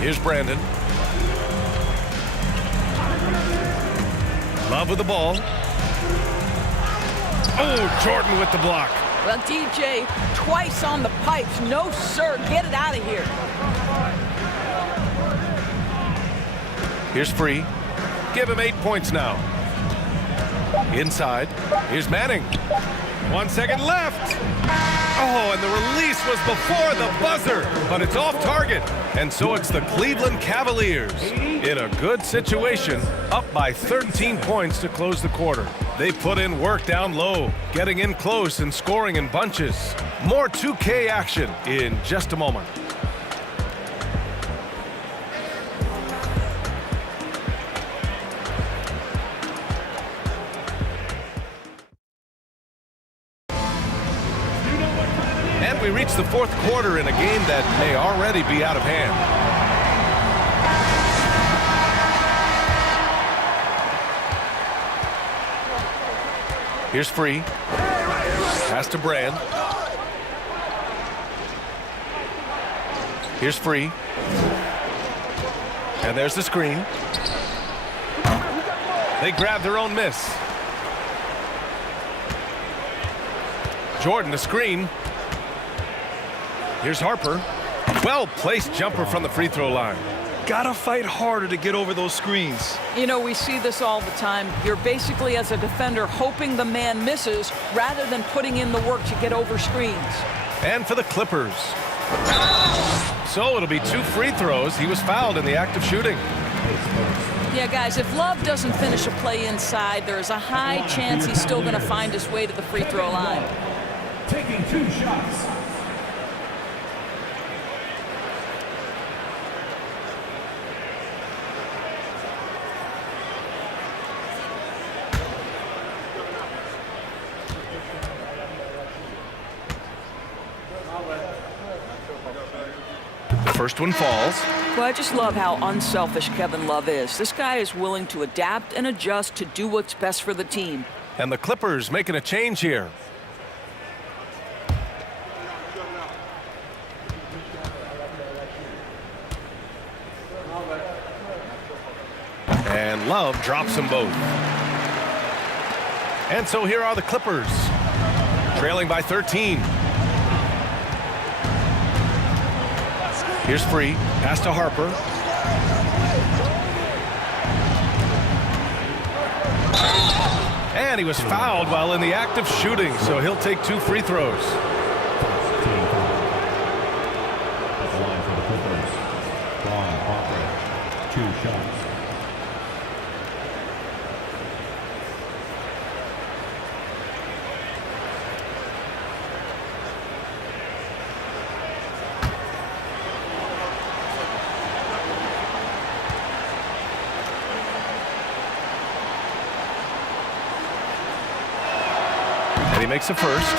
Here's Brandon. Love with the ball. Oh, Jordan with the block. Well, DJ, twice on the pipes. No, sir. Get it out of here. Here's Free. Give him 8 points now. Inside. Here's Manning. 1 second left. Oh, and the release was before the buzzer, but it's off target. And so it's the Cleveland Cavaliers in a good situation, up by 13 points to close the quarter. They put in work down low, getting in close and scoring in bunches. More 2K action in just a moment. And we reach the fourth quarter in a game that may already be out of hand. Here's Free. Pass to Brand. Here's Free. And there's the screen. They grab their own miss. Jordan, the screen. Here's Harper. Well-placed jumper from the free throw line. Gotta fight harder to get over those screens. You know, we see this all the time. You're basically, as a defender, hoping the man misses rather than putting in the work to get over screens. And for the Clippers. So it'll be 2 free throws. He was fouled in the act of shooting. Yeah, guys, if Love doesn't finish a play inside, there's a high chance he's still going to find his way to the free throw line. Taking 2 shots. The first one falls. Well, I just love how unselfish Kevin Love is. This guy is willing to adapt and adjust to do what's best for the team. And the Clippers making a change here. And Love drops them both. And so here are the Clippers, trailing by 13. Here's Free. Pass to Harper. And he was fouled while in the act of shooting, so he'll take 2 free throws. Team foul. At the line for the Clippers, Ron Harper, 2 shots. And he makes a first.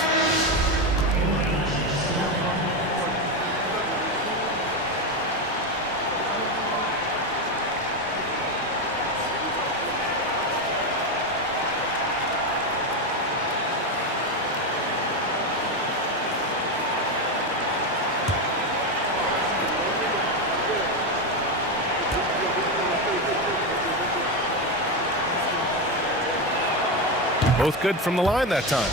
Both good from the line that time.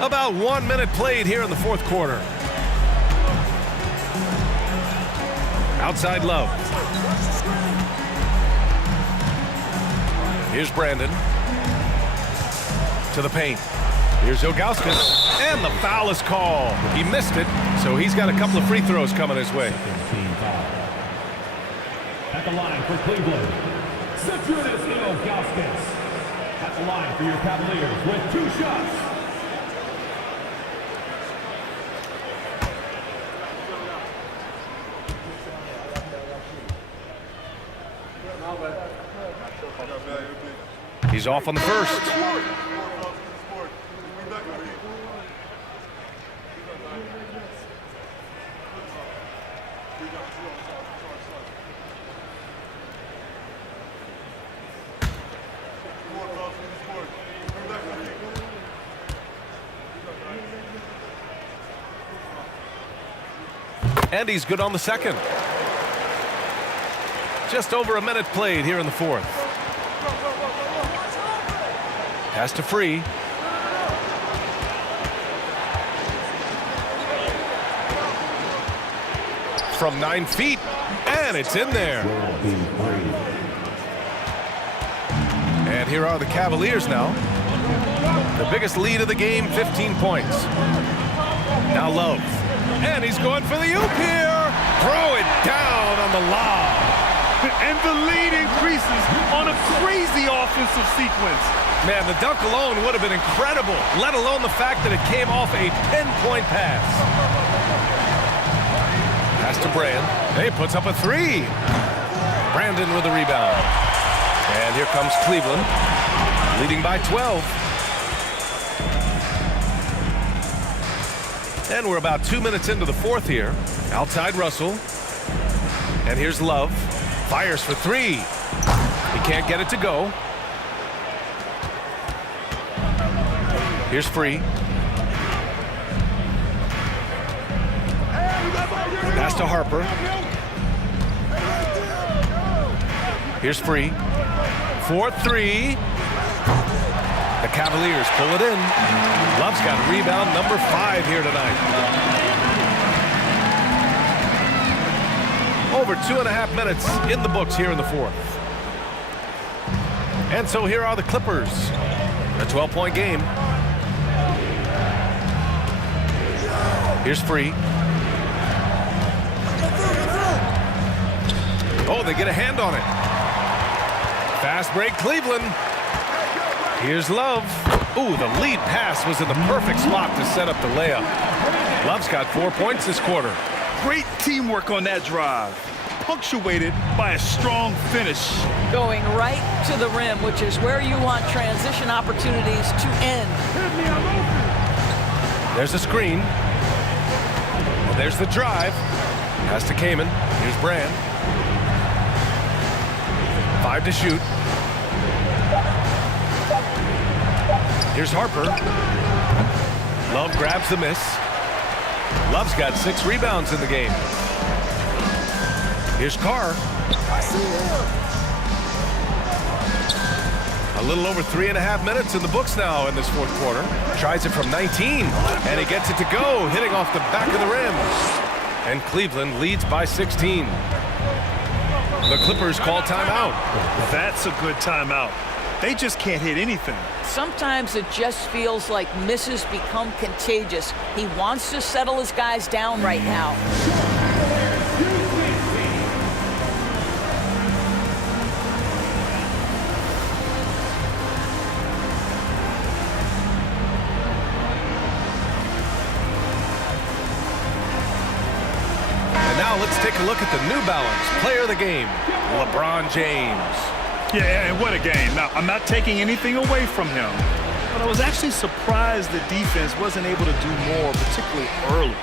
About 1 minute played here in the fourth quarter. Outside Love. Here's Brandon. To the paint. Here's Ilgauskas. And the foul is called. He missed it, so he's got a couple of free throws coming his way. Team foul. At the line for Cleveland, Citrunas Ilgauskas. At the line for your Cavaliers with 2 shots. He's off on the first. And he's good on the second. Just over a minute played here in the fourth. Pass to Free. From 9 feet, and it's in there. And here are the Cavaliers now. The biggest lead of the game, 15 points. Now Love. And he's going for the oop here. Throw it down on the lob. And the lead increases on a crazy offensive sequence. Man, the dunk alone would have been incredible, let alone the fact that it came off a pinpoint pass. Pass to Brand. He puts up a 3. Brandon with the rebound. And here comes Cleveland, leading by 12. And we're about 2 minutes into the fourth here. Outside Russell. And here's Love. Fires for 3. He can't get it to go. Here's Free. Pass to Harper. Here's Free. 4-3. The Cavaliers pull it in. Love's got rebound number 5 here tonight. Over 2.5 minutes in the books here in the fourth. And so here are the Clippers. A 12-point game. Here's Free. Oh, they get a hand on it. Fast break, Cleveland. Here's Love. Ooh, the lead pass was in the perfect spot to set up the layup. Love's got 4 points this quarter. Great teamwork on that drive, punctuated by a strong finish. Going right to the rim, which is where you want transition opportunities to end. There's a screen. And there's the drive. Pass to Kaman. Here's Brand. 5 to shoot. Here's Harper. Love grabs the miss. Love's got 6 rebounds in the game. Here's Carr. A little over 3.5 minutes in the books now in this fourth quarter. Tries it from 19, and he gets it to go, hitting off the back of the rim. And Cleveland leads by 16. The Clippers call timeout. That's a good timeout. They just can't hit anything. Sometimes it just feels like misses become contagious. He wants to settle his guys down right now. And now let's take a look at the New Balance player of the game, LeBron James. Yeah, and what a game. Now, I'm not taking anything away from him, but I was actually surprised the defense wasn't able to do more, particularly early.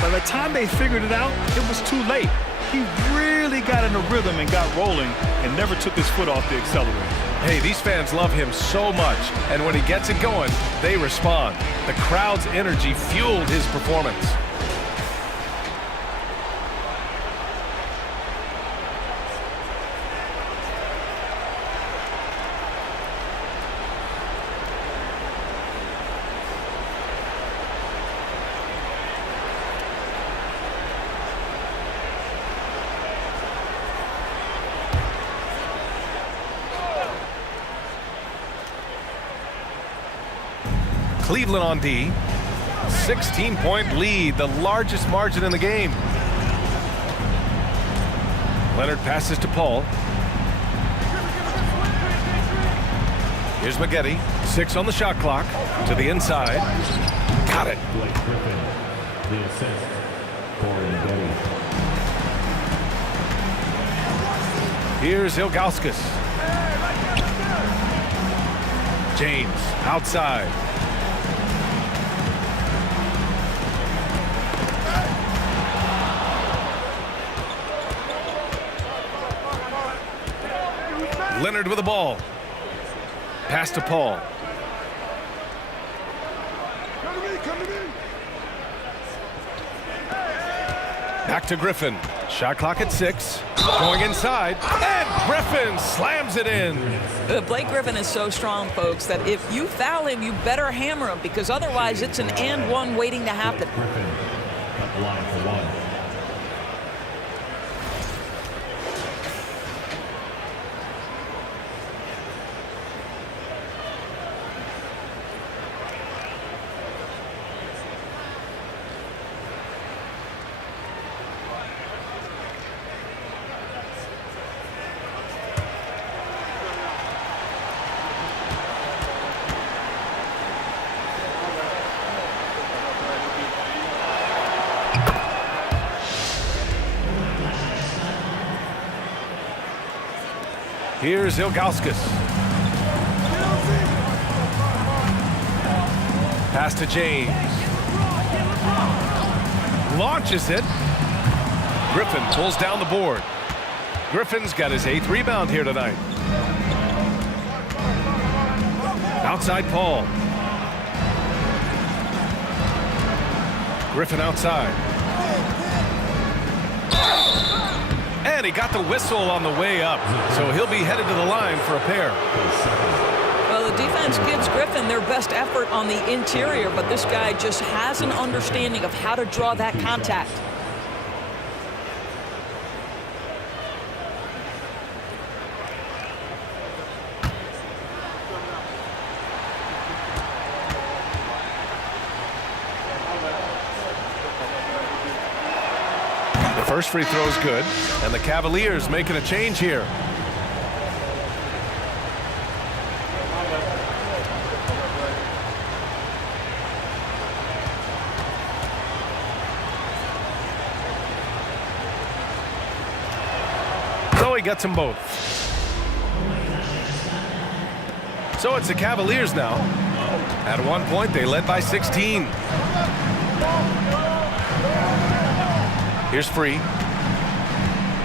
By the time they figured it out, it was too late. He really got in a rhythm and got rolling and never took his foot off the accelerator. Hey, these fans love him so much, and when he gets it going, they respond. The crowd's energy fueled his performance. Cleveland on D. 16-point lead, the largest margin in the game. Leonard passes to Paul. Here's Maggette. 6 on the shot clock. To the inside. Got it. Blake Griffin, the assist for Maggette. Here's Ilgauskas. James outside. Leonard with the ball. Pass to Paul. Back to Griffin. Shot clock at 6. Going inside. And Griffin slams it in. Blake Griffin is so strong, folks, that if you foul him, you better hammer him, because otherwise it's an and one waiting to happen. Griffin at the line for one. Here's Ilgauskas. Pass to James. Launches it. Griffin pulls down the board. Griffin's got his 8th rebound here tonight. Outside Paul. Griffin outside. And he got the whistle on the way up, so he'll be headed to the line for a pair. Well, the defense gives Griffin their best effort on the interior, but this guy just has an understanding of how to draw that contact. First free throw is good, and the Cavaliers making a change here. So he gets them both. So it's the Cavaliers now. At one point, they led by 16. Here's Free.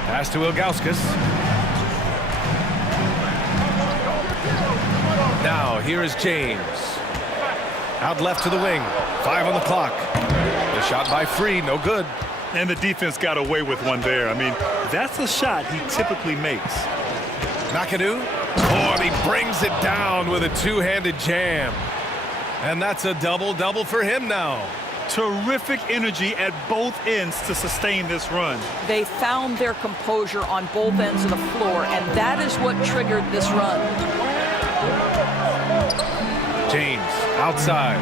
Pass to Ilgauskas. Now, here is James. Out left to the wing. 5 on the clock. The shot by Free, no good. And the defense got away with one there. I mean, that's a shot he typically makes. McAdoo. Oh, and he brings it down with a two-handed jam. And that's a double-double for him now. Terrific energy at both ends to sustain this run. They found their composure on both ends of the floor, and that is what triggered this run. James outside.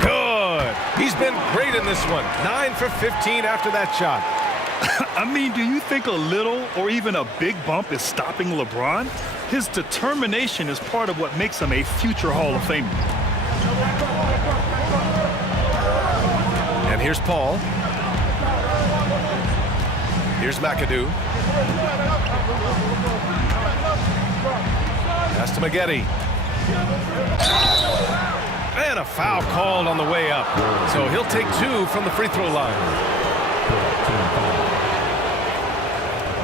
Good. He's been great in this one. 9 for 15 after that shot. I mean, do you think a little or even a big bump is stopping LeBron? His determination is part of what makes him a future Hall of Famer. And here's Paul. Here's McAdoo. Pass to Maggette. And a foul called on the way up. So he'll take 2 from the free throw line. The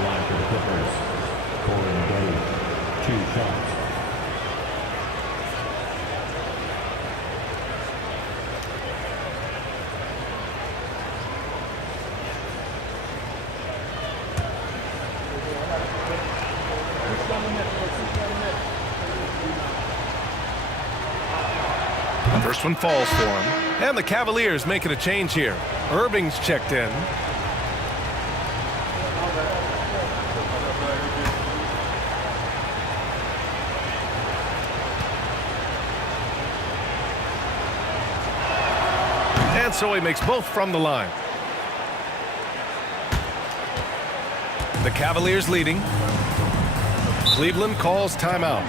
line for the Clippers. Corey Maggette, 2 shots. First one falls for him. And the Cavaliers making a change here. Irving's checked in. And so he makes both from the line. The Cavaliers leading. Cleveland calls timeout.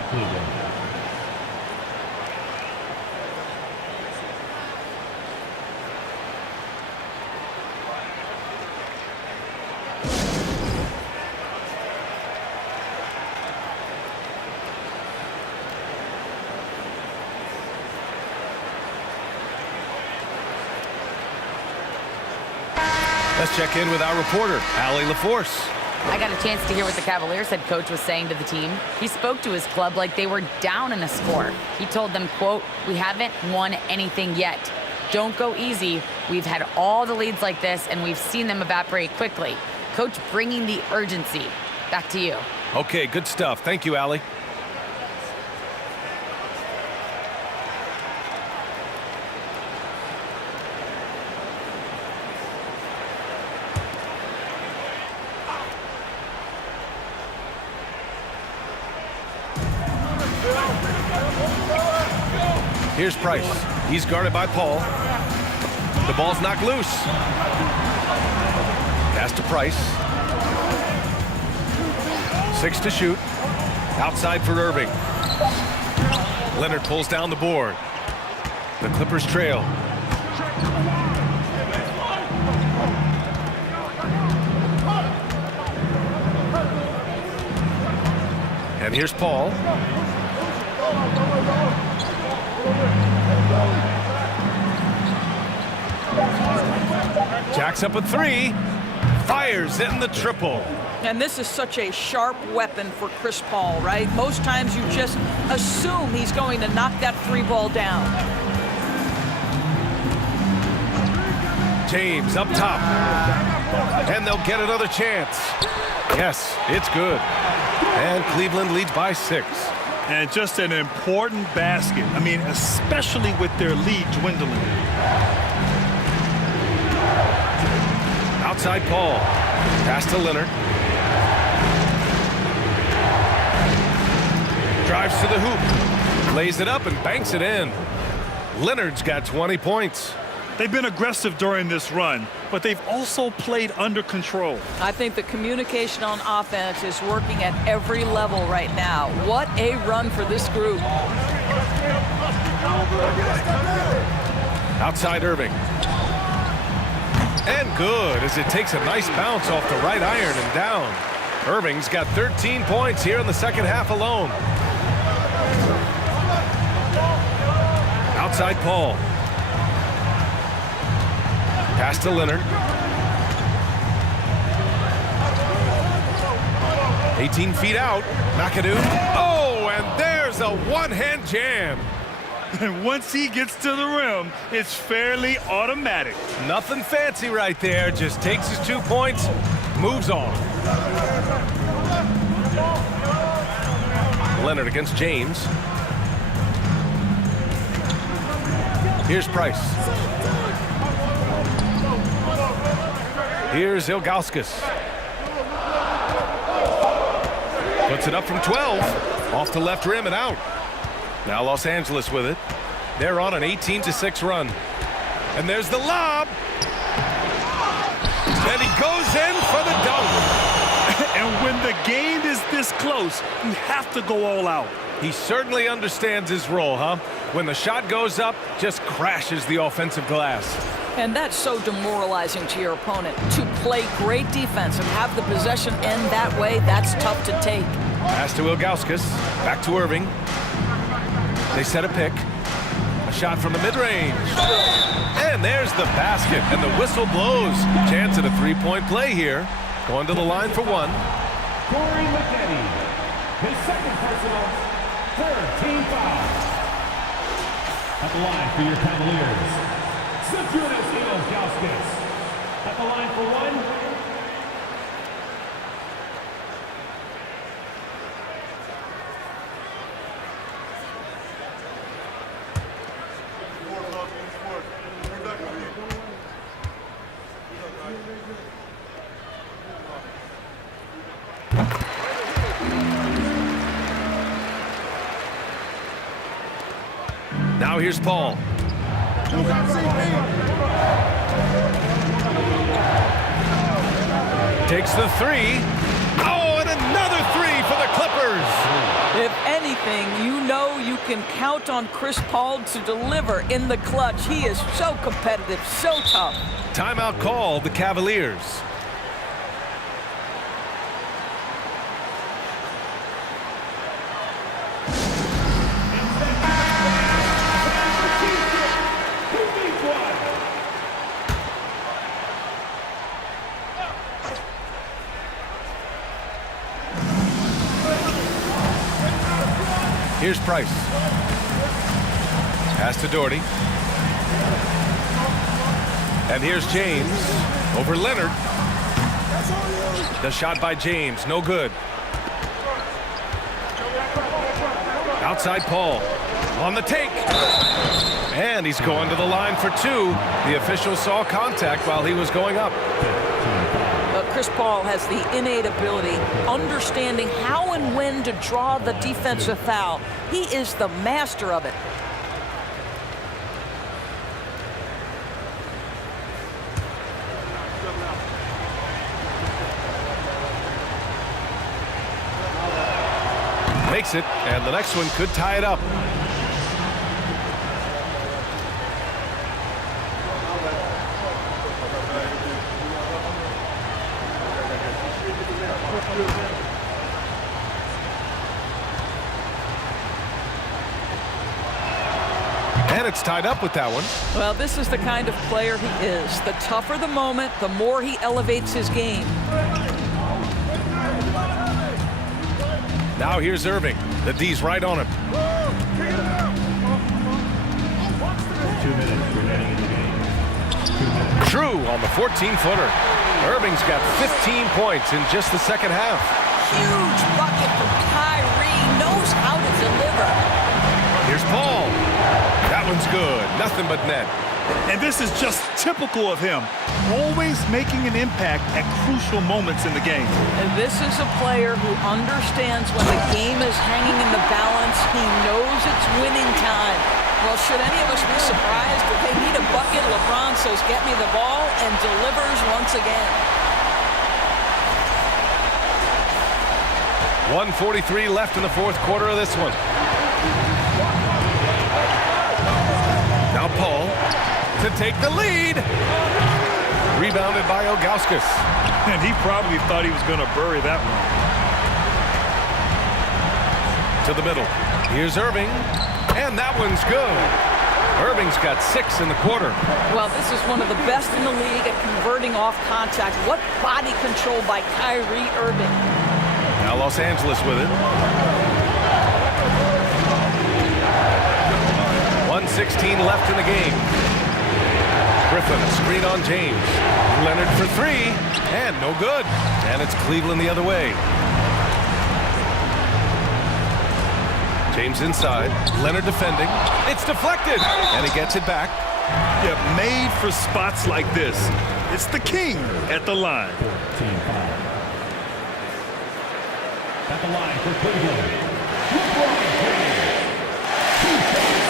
Let's check in with our reporter, Allie LaForce. I got a chance to hear what the Cavaliers head coach was saying to the team. He spoke to his club like they were down in a score. He told them, quote, "We haven't won anything yet. Don't go easy. We've had all the leads like this, and we've seen them evaporate quickly." Coach bringing the urgency. Back to you. Okay, good stuff. Thank you, Allie. Here's Price. He's guarded by Paul. The ball's knocked loose. Pass to Price. 6 to shoot. Outside for Irving. Leonard pulls down the board. The Clippers trail. And here's Paul. Jacks up a 3. Fires in the triple. And this is such a sharp weapon for Chris Paul, right? Most times you just assume he's going to knock that 3 ball down. James up top. And they'll get another chance. Yes, it's good. And Cleveland leads by 6. And just an important basket. I mean, especially with their lead dwindling. Outside Paul. Pass to Leonard. Drives to the hoop. Lays it up and banks it in. Leonard's got 20 points. They've been aggressive during this run, but they've also played under control. I think the communication on offense is working at every level right now. What a run for this group. Outside Irving. And good as it takes a nice bounce off the right iron and down. Irving's got 13 points here in the second half alone. Outside Paul. Pass to Leonard. 18 feet out. McAdoo. Oh, and there's a one-hand jam. And once he gets to the rim, it's fairly automatic. Nothing fancy right there. Just takes his 2 points, moves on. Leonard against James. Here's Price. Here's Ilgauskas. Puts it up from 12. Off the left rim and out. Now Los Angeles with it. They're on an 18-6 run. And there's the lob. And he goes in for the dunk. And when the game is this close, you have to go all out. He certainly understands his role, huh? When the shot goes up, just crashes the offensive glass. And that's so demoralizing to your opponent. To play great defense and have the possession end that way, that's tough to take. Pass to Ilgauskas. Back to Irving. They set a pick. A shot from the mid-range. And there's the basket, and the whistle blows. Chance at a three-point play here. Going to the line for one. Corey McKinney, his second personal, third team foul. At the line for your Cavaliers, Saturnis Ilgauskas. At the line for one. Now here's Paul. Takes the three. Oh, and another three for the Clippers. If anything, you know you can count on Chris Paul to deliver in the clutch. He is so competitive, so tough. Timeout call, the Cavaliers. Here's Price. Pass to Doherty. And here's James over Leonard. The shot by James, no good. Outside Paul. On the take. And he's going to the line for two. The official saw contact while he was going up. Chris Paul has the innate ability, understanding how and when to draw the defensive foul. He is the master of it. Makes it, and the next one could tie it up. And it's tied up with that one. Well, this is the kind of player he is. The tougher the moment, the more he elevates his game. Now here's Irving. The D's right on him. 2 minutes remaining in the game. True on the 14-footer. Irving's got 15 points in just the second half. Huge bucket from Kyrie. Knows how to deliver. Here's Paul. That one's good. Nothing but net. And this is just typical of him. Always making an impact at crucial moments in the game. And this is a player who understands when the game is hanging in the balance. He knows it's winning time. Well, should any of us be surprised if they need a bucket? LeBron says, get me the ball, and delivers once again. 1:43 left in the fourth quarter of this one. Now Paul to take the lead. Rebounded by Ilgauskas. And he probably thought he was going to bury that one. To the middle. Here's Irving. And that one's good. Irving's got 6 in the quarter. Well, this is one of the best in the league at converting off contact. What body control by Kyrie Irving. Now Los Angeles with it. 1:16 left in the game. Griffin, screen on James. Leonard for 3, and no good. And it's Cleveland the other way. James inside. Leonard defending. It's deflected, and he gets it back. Yeah, made for spots like this. It's the king at the line. At the line for Cleveland, LeBron James. 2 shots.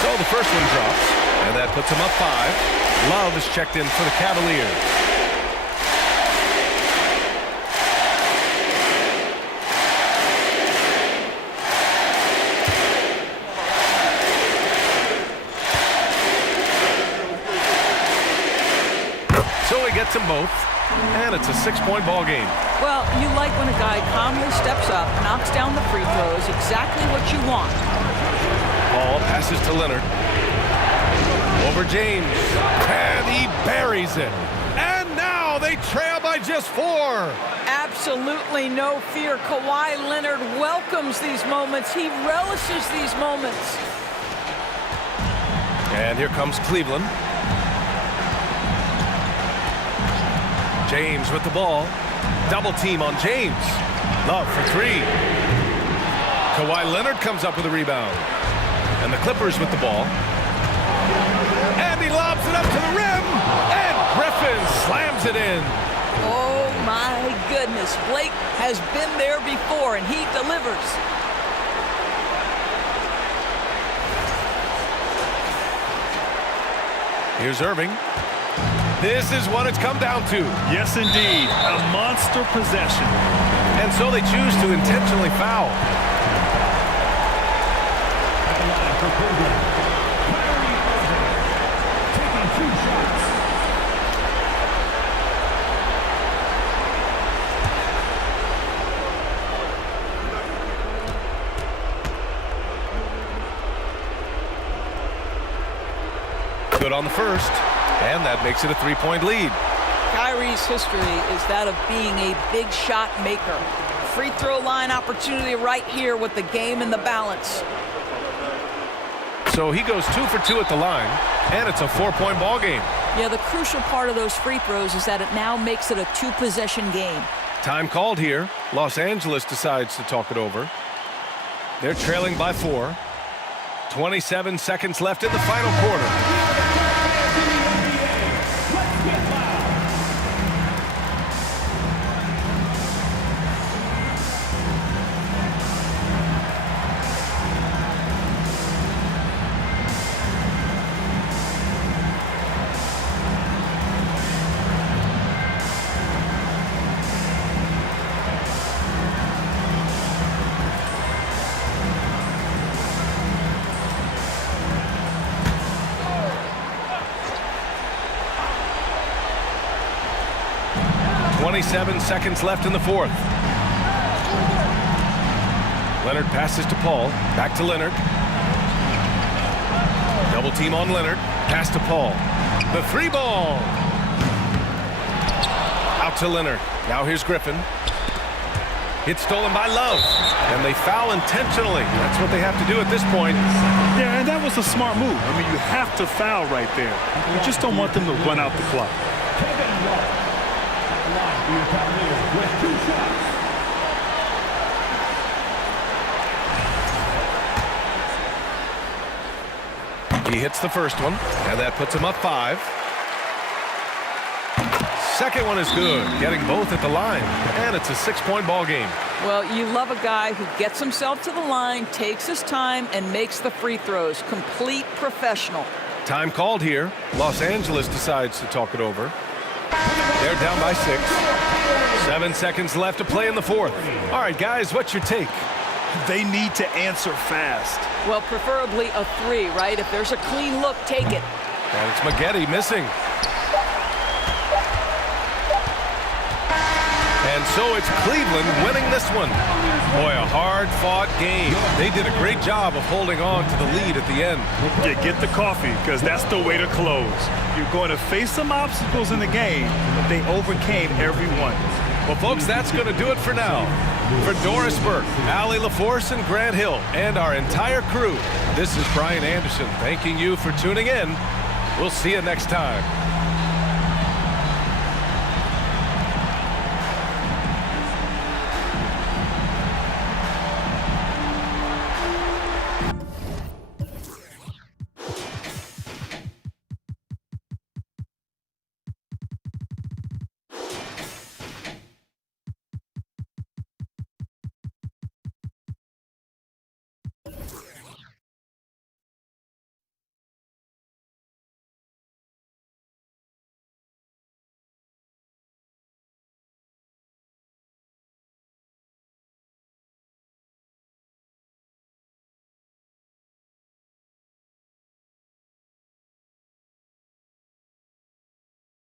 So the first one drops, and that puts him up 5. Love is checked in for the Cavaliers. So he gets them both, and it's a 6-point ball game. Well, you like when a guy calmly steps up, knocks down the free throws, exactly what you want. Ball passes to Leonard. Over James, and he buries it. And now they trail by just 4. Absolutely no fear. Kawhi Leonard welcomes these moments. He relishes these moments. And here comes Cleveland. James with the ball. Double team on James. Love for 3. Kawhi Leonard comes up with a rebound. And the Clippers with the ball. And he lobs it up to the rim. And Griffin slams it in. Oh my goodness. Blake has been there before, and he delivers. Here's Irving. This is what it's come down to. Yes, indeed. A monster possession. And so they choose to intentionally foul. At the line for Cleveland, taking 2 shots. Good on the first. And that makes it a 3-point lead. Kyrie's history is that of being a big shot maker. Free throw line opportunity right here with the game in the balance. So he goes 2 for 2 at the line, and it's a 4-point ball game. Yeah, the crucial part of those free throws is that it now makes it a 2-possession game. Time called here. Los Angeles decides to talk it over. They're trailing by 4. 27 seconds left in the final quarter. Seven seconds left in the fourth. Leonard passes to Paul. Back to Leonard. Double team on Leonard. Pass to Paul. The 3 ball. Out to Leonard. Now here's Griffin. It's stolen by Love. And they foul intentionally. That's what they have to do at this point. Yeah, and that was a smart move. I mean, you have to foul right there. You just don't want them to run out the clock. Your Cavaliers with 2 shots. He hits the first one, and that puts him up 5. Second one is good, getting both at the line, and it's a 6-point ball game. Well, you love a guy who gets himself to the line, takes his time, and makes the free throws. Complete professional. Time called here. Los Angeles decides to talk it over. They're down by 6. 7 seconds left to play in the fourth. All right, guys, what's your take? They need to answer fast. Well, preferably a 3, right? If there's a clean look, take it. And it's Maggette missing. And so it's Cleveland winning this one. Boy, a hard-fought game. They did a great job of holding on to the lead at the end. Yeah, get the coffee, because that's the way to close. You're going to face some obstacles in the game, but they overcame every one. Well, folks, that's going to do it for now. For Doris Burke, Allie LaForce, and Grant Hill, and our entire crew, this is Brian Anderson thanking you for tuning in. We'll see you next time.